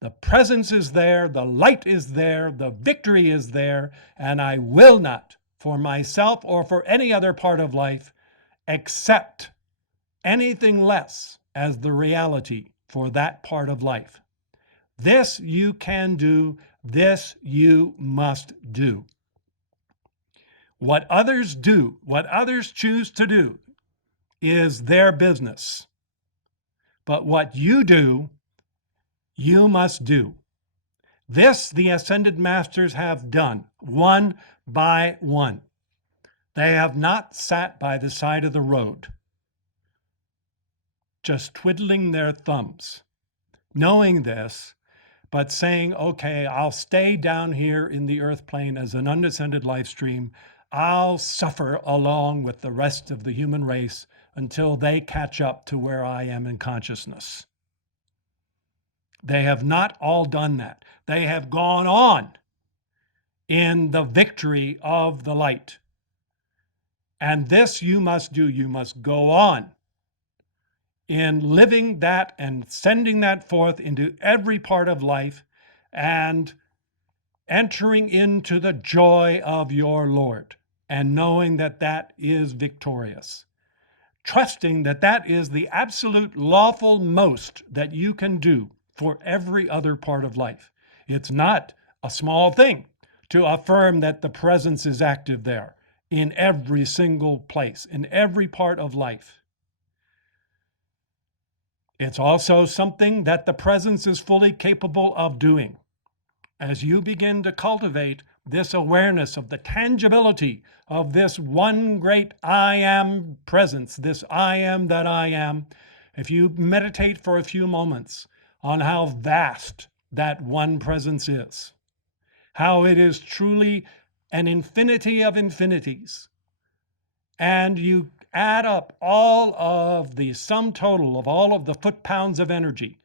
The presence is there, the light is there, the victory is there, and I will not, for myself or for any other part of life, accept anything less as the reality for that part of life. This you can do, this you must do. What others do, what others choose to do, is their business. But what you do, you must do. This the Ascended Masters have done, one by one. They have not sat by the side of the road, just twiddling their thumbs, knowing this, but saying, okay, I'll stay down here in the earth plane as an undescended life stream. I'll suffer along with the rest of the human race until they catch up to where I am in consciousness. They have not all done that. They have gone on in the victory of the light. And this you must do. You must go on in living that and sending that forth into every part of life and entering into the joy of your Lord and knowing that that is victorious. Trusting that that is the absolute lawful most that you can do for every other part of life. It's not a small thing to affirm that the presence is active there in every single place, in every part of life. It's also something that the presence is fully capable of doing. As you begin to cultivate this awareness of the tangibility of this one great I am presence, this I am that I am, if you meditate for a few moments on how vast that one presence is, how it is truly an infinity of infinities, and you add up all of the sum total of all of the foot-pounds of energy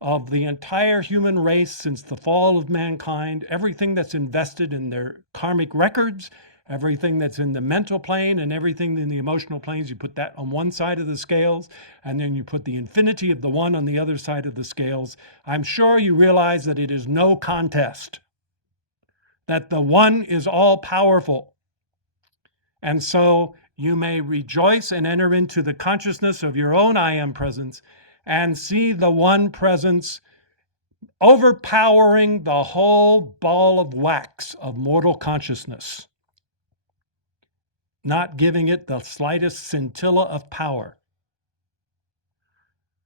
of the entire human race since the fall of mankind, everything that's invested in their karmic records, everything that's in the mental plane and everything in the emotional planes, you put that on one side of the scales, and then you put the infinity of the one on the other side of the scales. I'm sure you realize that it is no contest, that the one is all powerful. And so you may rejoice and enter into the consciousness of your own I am presence and see the one presence overpowering the whole ball of wax of mortal consciousness, not giving it the slightest scintilla of power.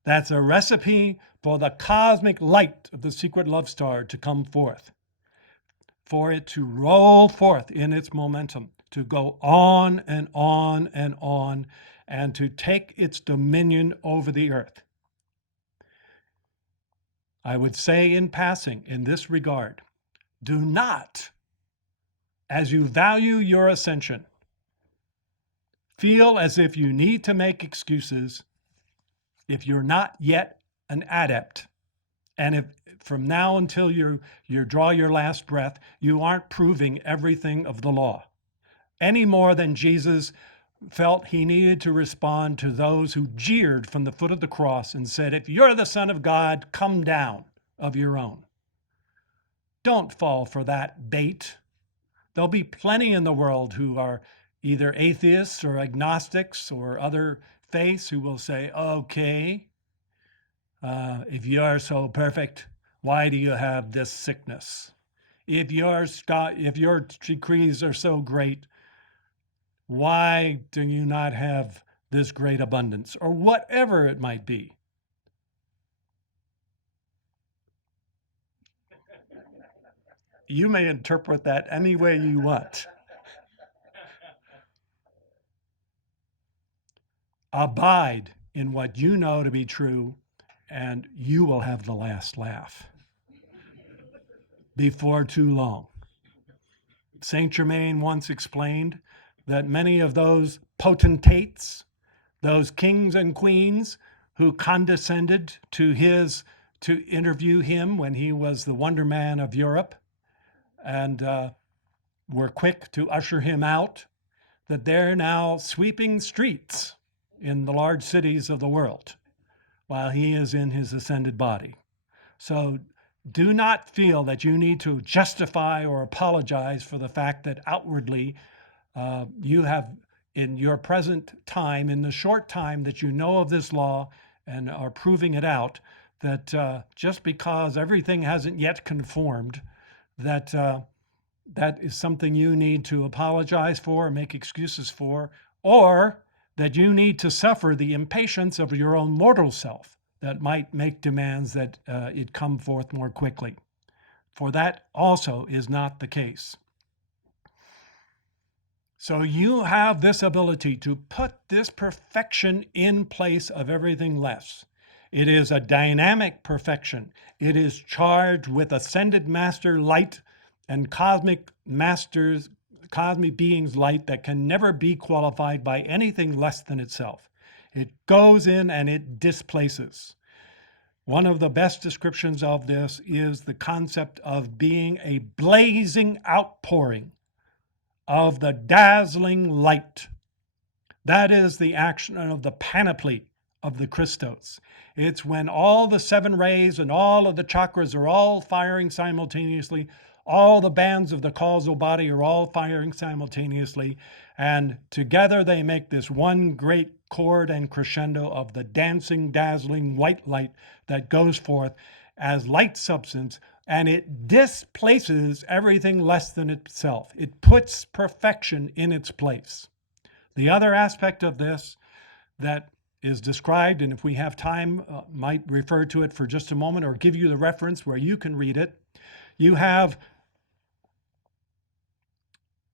That's a recipe for the cosmic light of the secret love star to come forth, for it to roll forth in its momentum, to go on and on and on, and to take its dominion over the earth. I would say in passing, in this regard, do not, as you value your ascension, feel as if you need to make excuses if you're not yet an adept. And if from now until you draw your last breath, you aren't proving everything of the law, any more than Jesus felt he needed to respond to those who jeered from the foot of the cross and said, if you're the Son of God, come down of your own. Don't fall for that bait. There'll be plenty in the world who are either atheists or agnostics or other faiths who will say, okay, if you're so perfect, why do you have this sickness? If your decrees are so great, why do you not have this great abundance? Or whatever it might be. You may interpret that any way you want. Abide in what you know to be true, and you will have the last laugh before too long. Saint Germain once explained that many of those potentates, those kings and queens who condescended to interview him when he was the Wonder Man of Europe and were quick to usher him out, that they're now sweeping streets in the large cities of the world while he is in his ascended body. So do not feel that you need to justify or apologize for the fact that outwardly you have, in your present time, in the short time that you know of this law and are proving it out, that just because everything hasn't yet conformed, that is something you need to apologize for, make excuses for, or that you need to suffer the impatience of your own mortal self that might make demands that it come forth more quickly. For that also is not the case. So you have this ability to put this perfection in place of everything less. It is a dynamic perfection. It is charged with ascended master light and cosmic beings light that can never be qualified by anything less than itself. It goes in and it displaces. One of the best descriptions of this is the concept of being a blazing outpouring of the dazzling light. That is the action of the panoply of the Christos. It's when all the seven rays and all of the chakras are all firing simultaneously, all the bands of the causal body are all firing simultaneously, and together they make this one great chord and crescendo of the dancing, dazzling white light that goes forth as light substance, and it displaces everything less than itself. It puts perfection in its place. The other aspect of this that is described, and if we have time, might refer to it for just a moment or give you the reference where you can read it. You have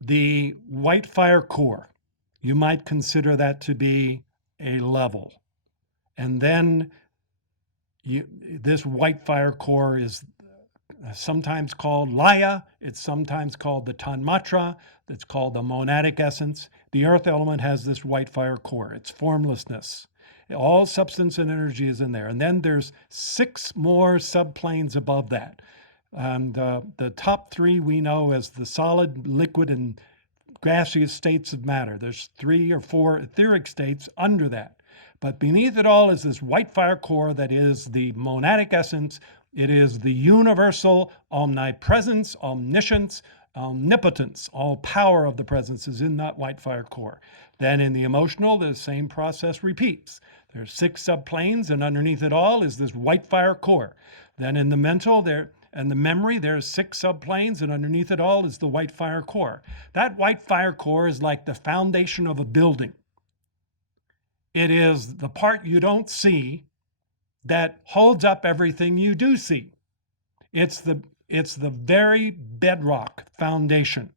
the white fire core. You might consider that to be a level. And then this white fire core is sometimes called Laya, it's sometimes called the Tanmatra, it's called the monadic essence. The earth element has this white fire core, it's formlessness. All substance and energy is in there. And then there's 6 more subplanes above that. And the top 3 we know as the solid, liquid, and gaseous states of matter. There's 3 or 4 etheric states under that. But beneath it all is this white fire core that is the monadic essence. It is the universal omnipresence, omniscience, omnipotence. All power of the presence is in that white fire core. Then in the emotional, the same process repeats. There's 6 subplanes, and underneath it all is this white fire core. Then in the mental, and the memory, there's 6 subplanes, and underneath it all is the white fire core. That white fire core is like the foundation of a building. It is the part you don't see that holds up everything you do see. It's the very bedrock foundation.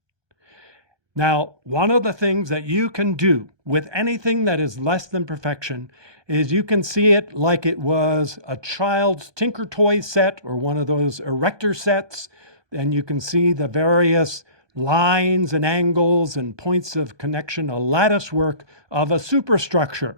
Now, one of the things that you can do with anything that is less than perfection is you can see it like it was a child's Tinker Toy set or one of those erector sets, and you can see the various lines and angles and points of connection, a lattice work of a superstructure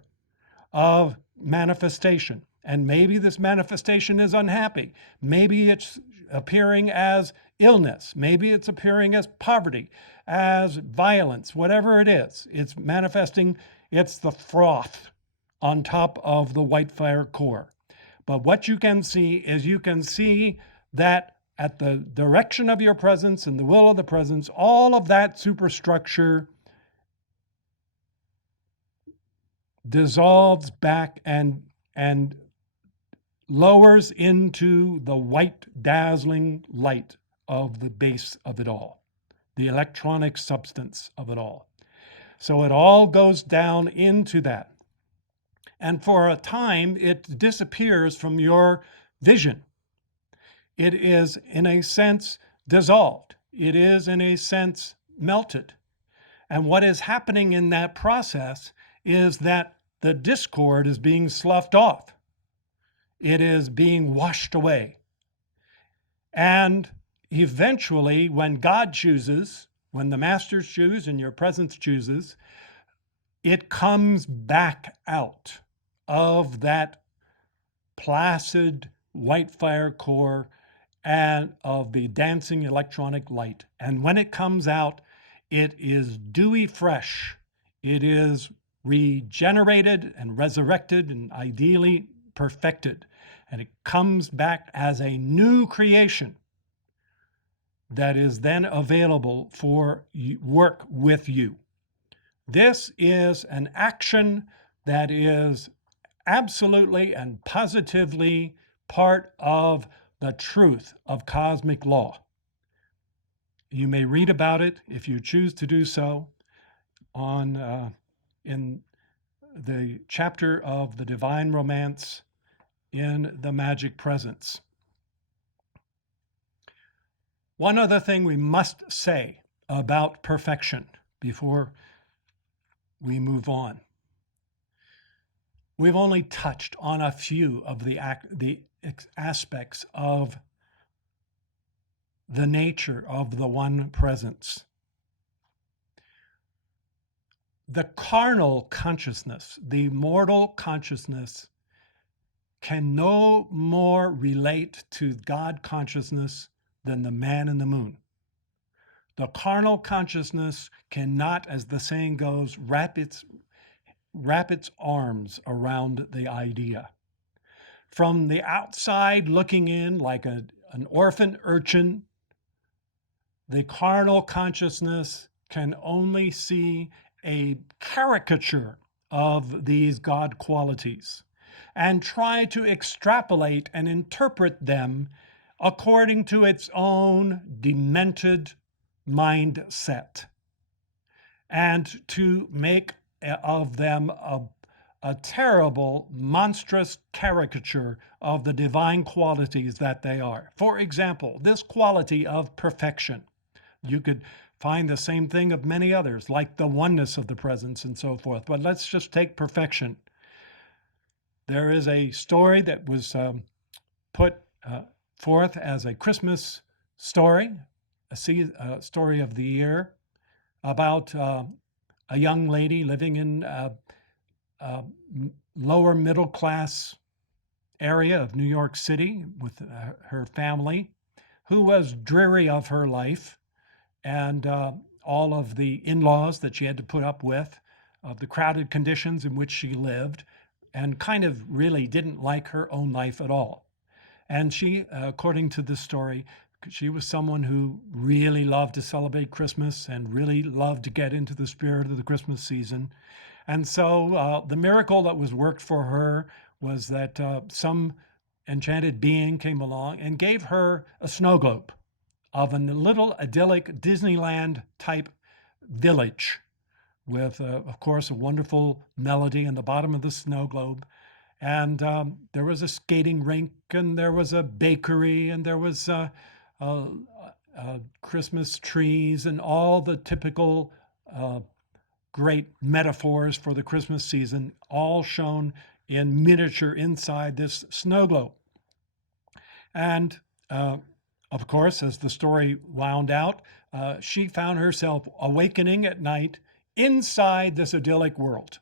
of manifestation. And maybe this manifestation is unhappy. Maybe it's appearing as illness. Maybe it's appearing as poverty, as violence, whatever it is. It's manifesting, it's the froth on top of the white fire core. But what you can see is you can see that at the direction of your presence and the will of the presence, all of that superstructure dissolves back and lowers into the white dazzling light of the base of it all, the electronic substance of it all. So it all goes down into that. And for a time, it disappears from your vision. It is, in a sense, dissolved. It is, in a sense, melted. And what is happening in that process is that the discord is being sloughed off. It is being washed away. And eventually, when God chooses, when the masters choose and your presence chooses, it comes back out of that placid white fire core and of the dancing electronic light. And when it comes out, it is dewy fresh. It is regenerated and resurrected and ideally perfected. And it comes back as a new creation that is then available for work with you. This is an action that is absolutely and positively part of the truth of cosmic law. You may read about it, if you choose to do so, in the chapter of the Divine Romance in the Magic Presence. One other thing we must say about perfection before we move on. We've only touched on a few of the aspects of the nature of the one presence. The carnal consciousness, the mortal consciousness, can no more relate to God consciousness than the man in the moon. The carnal consciousness cannot, as the saying goes, wrap its arms around the idea. From the outside looking in like an orphan urchin, the carnal consciousness can only see a caricature of these God qualities and try to extrapolate and interpret them according to its own demented mindset, and to make of them a terrible, monstrous caricature of the divine qualities that they are. For example, this quality of perfection. You could find the same thing of many others, like the oneness of the presence and so forth. But let's just take perfection. There is a story that was put forth as a Christmas story, a story of the year about a young lady living in a lower middle class area of New York City with her family, who was dreary of her life and all of the in-laws that she had to put up with, of the crowded conditions in which she lived, and kind of really didn't like her own life at all. And she, according to the story, she was someone who really loved to celebrate Christmas and really loved to get into the spirit of the Christmas season. And so the miracle that was worked for her was that some enchanted being came along and gave her a snow globe of a little idyllic Disneyland type village with, of course, a wonderful melody in the bottom of the snow globe. And there was a skating rink, and there was a bakery, and there was Christmas trees, and all the typical great metaphors for the Christmas season, all shown in miniature inside this snow globe. And of course, as the story wound out, she found herself awakening at night inside this idyllic world.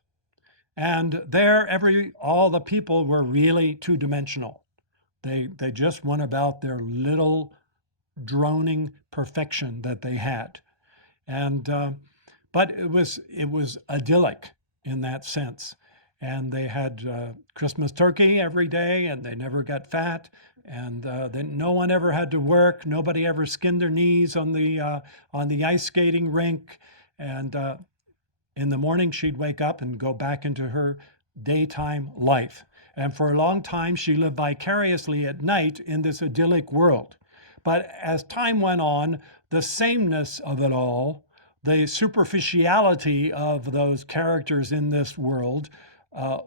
And there, all the people were really two-dimensional. They just went about their little droning perfection that they had. And but it was idyllic in that sense. And they had Christmas turkey every day, and they never got fat. And then no one ever had to work. Nobody ever skinned their knees on the ice skating rink. And in the morning, she'd wake up and go back into her daytime life. And for a long time, she lived vicariously at night in this idyllic world. But as time went on, the sameness of it all, the superficiality of those characters in this world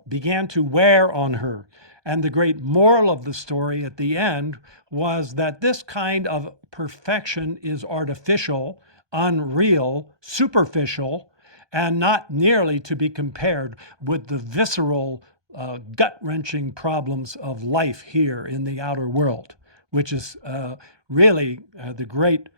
began to wear on her. And the great moral of the story at the end was that this kind of perfection is artificial, unreal, superficial, and not nearly to be compared with the visceral, gut-wrenching problems of life here in the outer world, which is really the great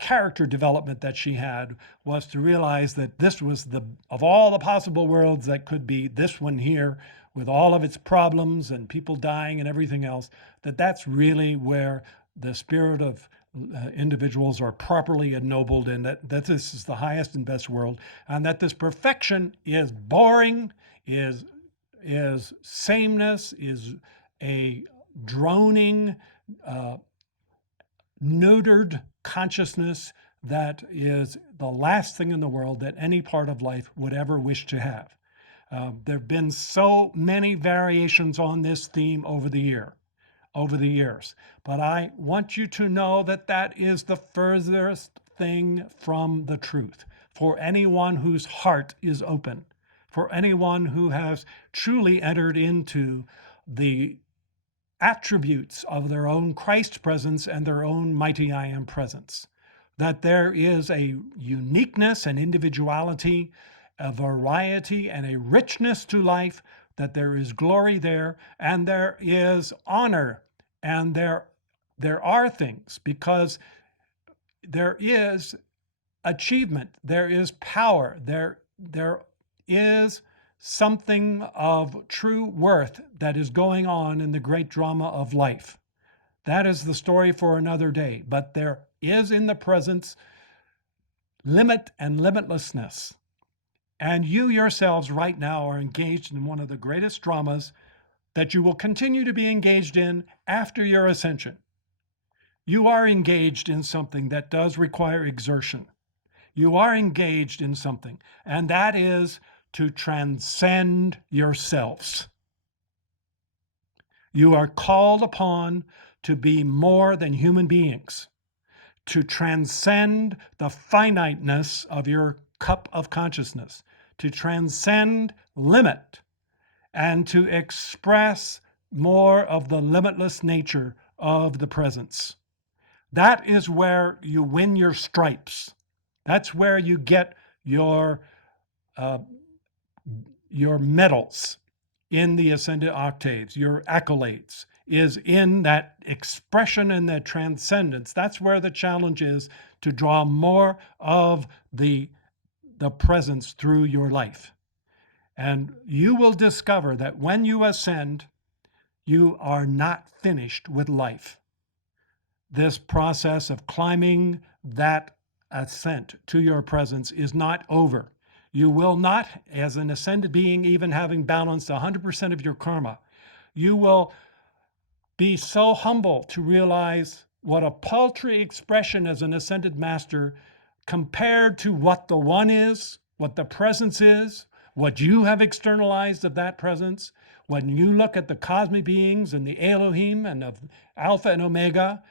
character development that she had, was to realize that this was of all the possible worlds that could be, this one here with all of its problems and people dying and everything else, that's really where the spirit of individuals are properly ennobled, and that this is the highest and best world, and that this perfection is boring, is sameness, is a droning, neutered consciousness that is the last thing in the world that any part of life would ever wish to have. There have been so many variations on this theme over the years, but I want you to know that is the furthest thing from the truth for anyone whose heart is open, for anyone who has truly entered into the attributes of their own Christ presence and their own mighty I am presence, that there is a uniqueness and individuality, a variety and a richness to life, that there is glory there, and there is honor, and there are things, because there is achievement, there is power, there is something of true worth that is going on in the great drama of life. That is the story for another day, but there is in the presence limit and limitlessness. And you yourselves right now are engaged in one of the greatest dramas that you will continue to be engaged in after your ascension. You are engaged in something that does require exertion. You are engaged in something, and that is to transcend yourselves. You are called upon to be more than human beings, to transcend the finiteness of your cup of consciousness, to transcend limit, and to express more of the limitless nature of the presence. That is where you win your stripes. That's where you get your medals in the ascended octaves, your accolades is in that expression and that transcendence. That's where the challenge is, to draw more of the presence through your life. And you will discover that when you ascend, you are not finished with life. This process of climbing that ascent to your presence is not over. You will not, as an ascended being, even having balanced 100% of your karma, you will be so humble to realize what a paltry expression as an ascended master compared to what the one is, what the presence is, what you have externalized of that presence. When you look at the cosmic beings and the Elohim and of Alpha and Omega,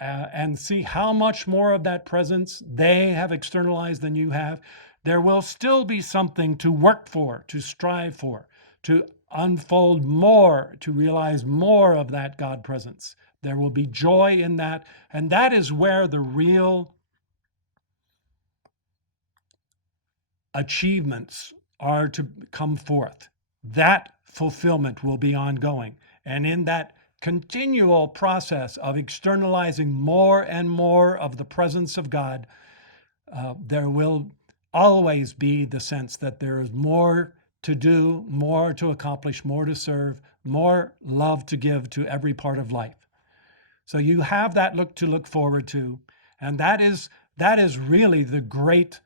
and see how much more of that presence they have externalized than you have, there will still be something to work for, to strive for, to unfold more, to realize more of that God presence. There will be joy in that, and that is where the real achievements are to come forth. That fulfillment will be ongoing. And in that continual process of externalizing more and more of the presence of God, there will always be the sense that there is more to do, more to accomplish, more to serve, more love to give to every part of life. So you have that to look forward to, and that is really the great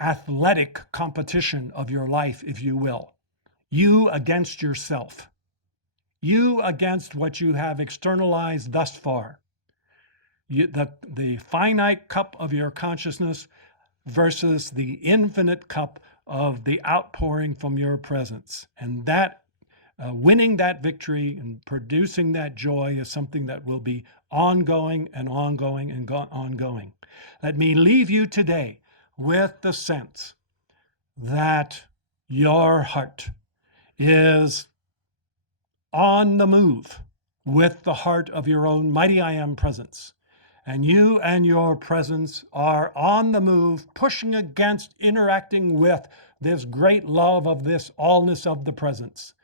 athletic competition of your life, if you will. You against yourself. You against what you have externalized thus far. The finite cup of your consciousness versus the infinite cup of the outpouring from your presence. And that winning that victory and producing that joy is something that will be ongoing and ongoing and ongoing. Let me leave you today with the sense that your heart is on the move with the heart of your own mighty I Am presence. And you and your presence are on the move, pushing against, interacting with this great love of this allness of the presence.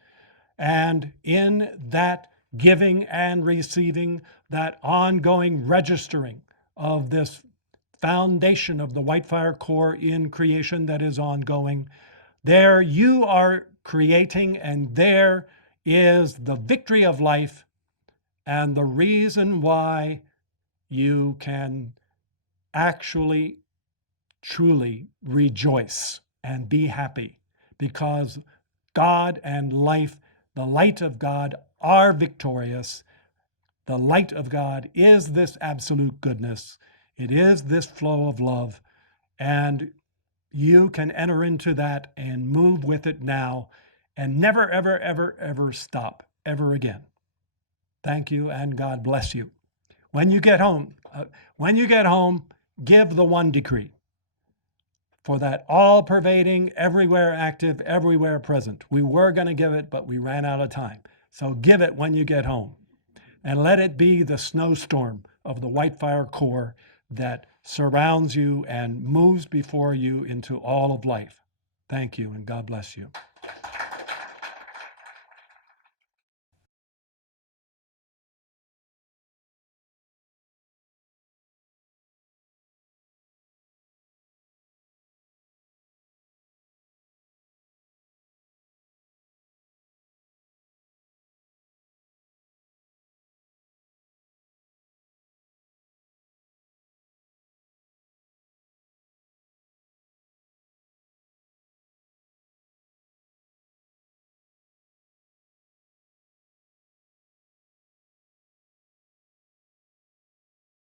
And in that giving and receiving, that ongoing registering of this foundation of the white fire core in creation that is ongoing, there you are creating, and there is the victory of life and the reason why you can actually truly rejoice and be happy, because God and life, the light of God, are victorious. The light of God is this absolute goodness. It is this flow of love, and you can enter into that and move with it now and never, ever, ever, ever stop ever again. Thank you, and God bless you. When you get home, give the one decree for that all-pervading, everywhere active, everywhere present. We were going to give it, but we ran out of time. So give it when you get home, and let it be the snowstorm of the white fire core that surrounds you and moves before you into all of life. Thank you, and God bless you.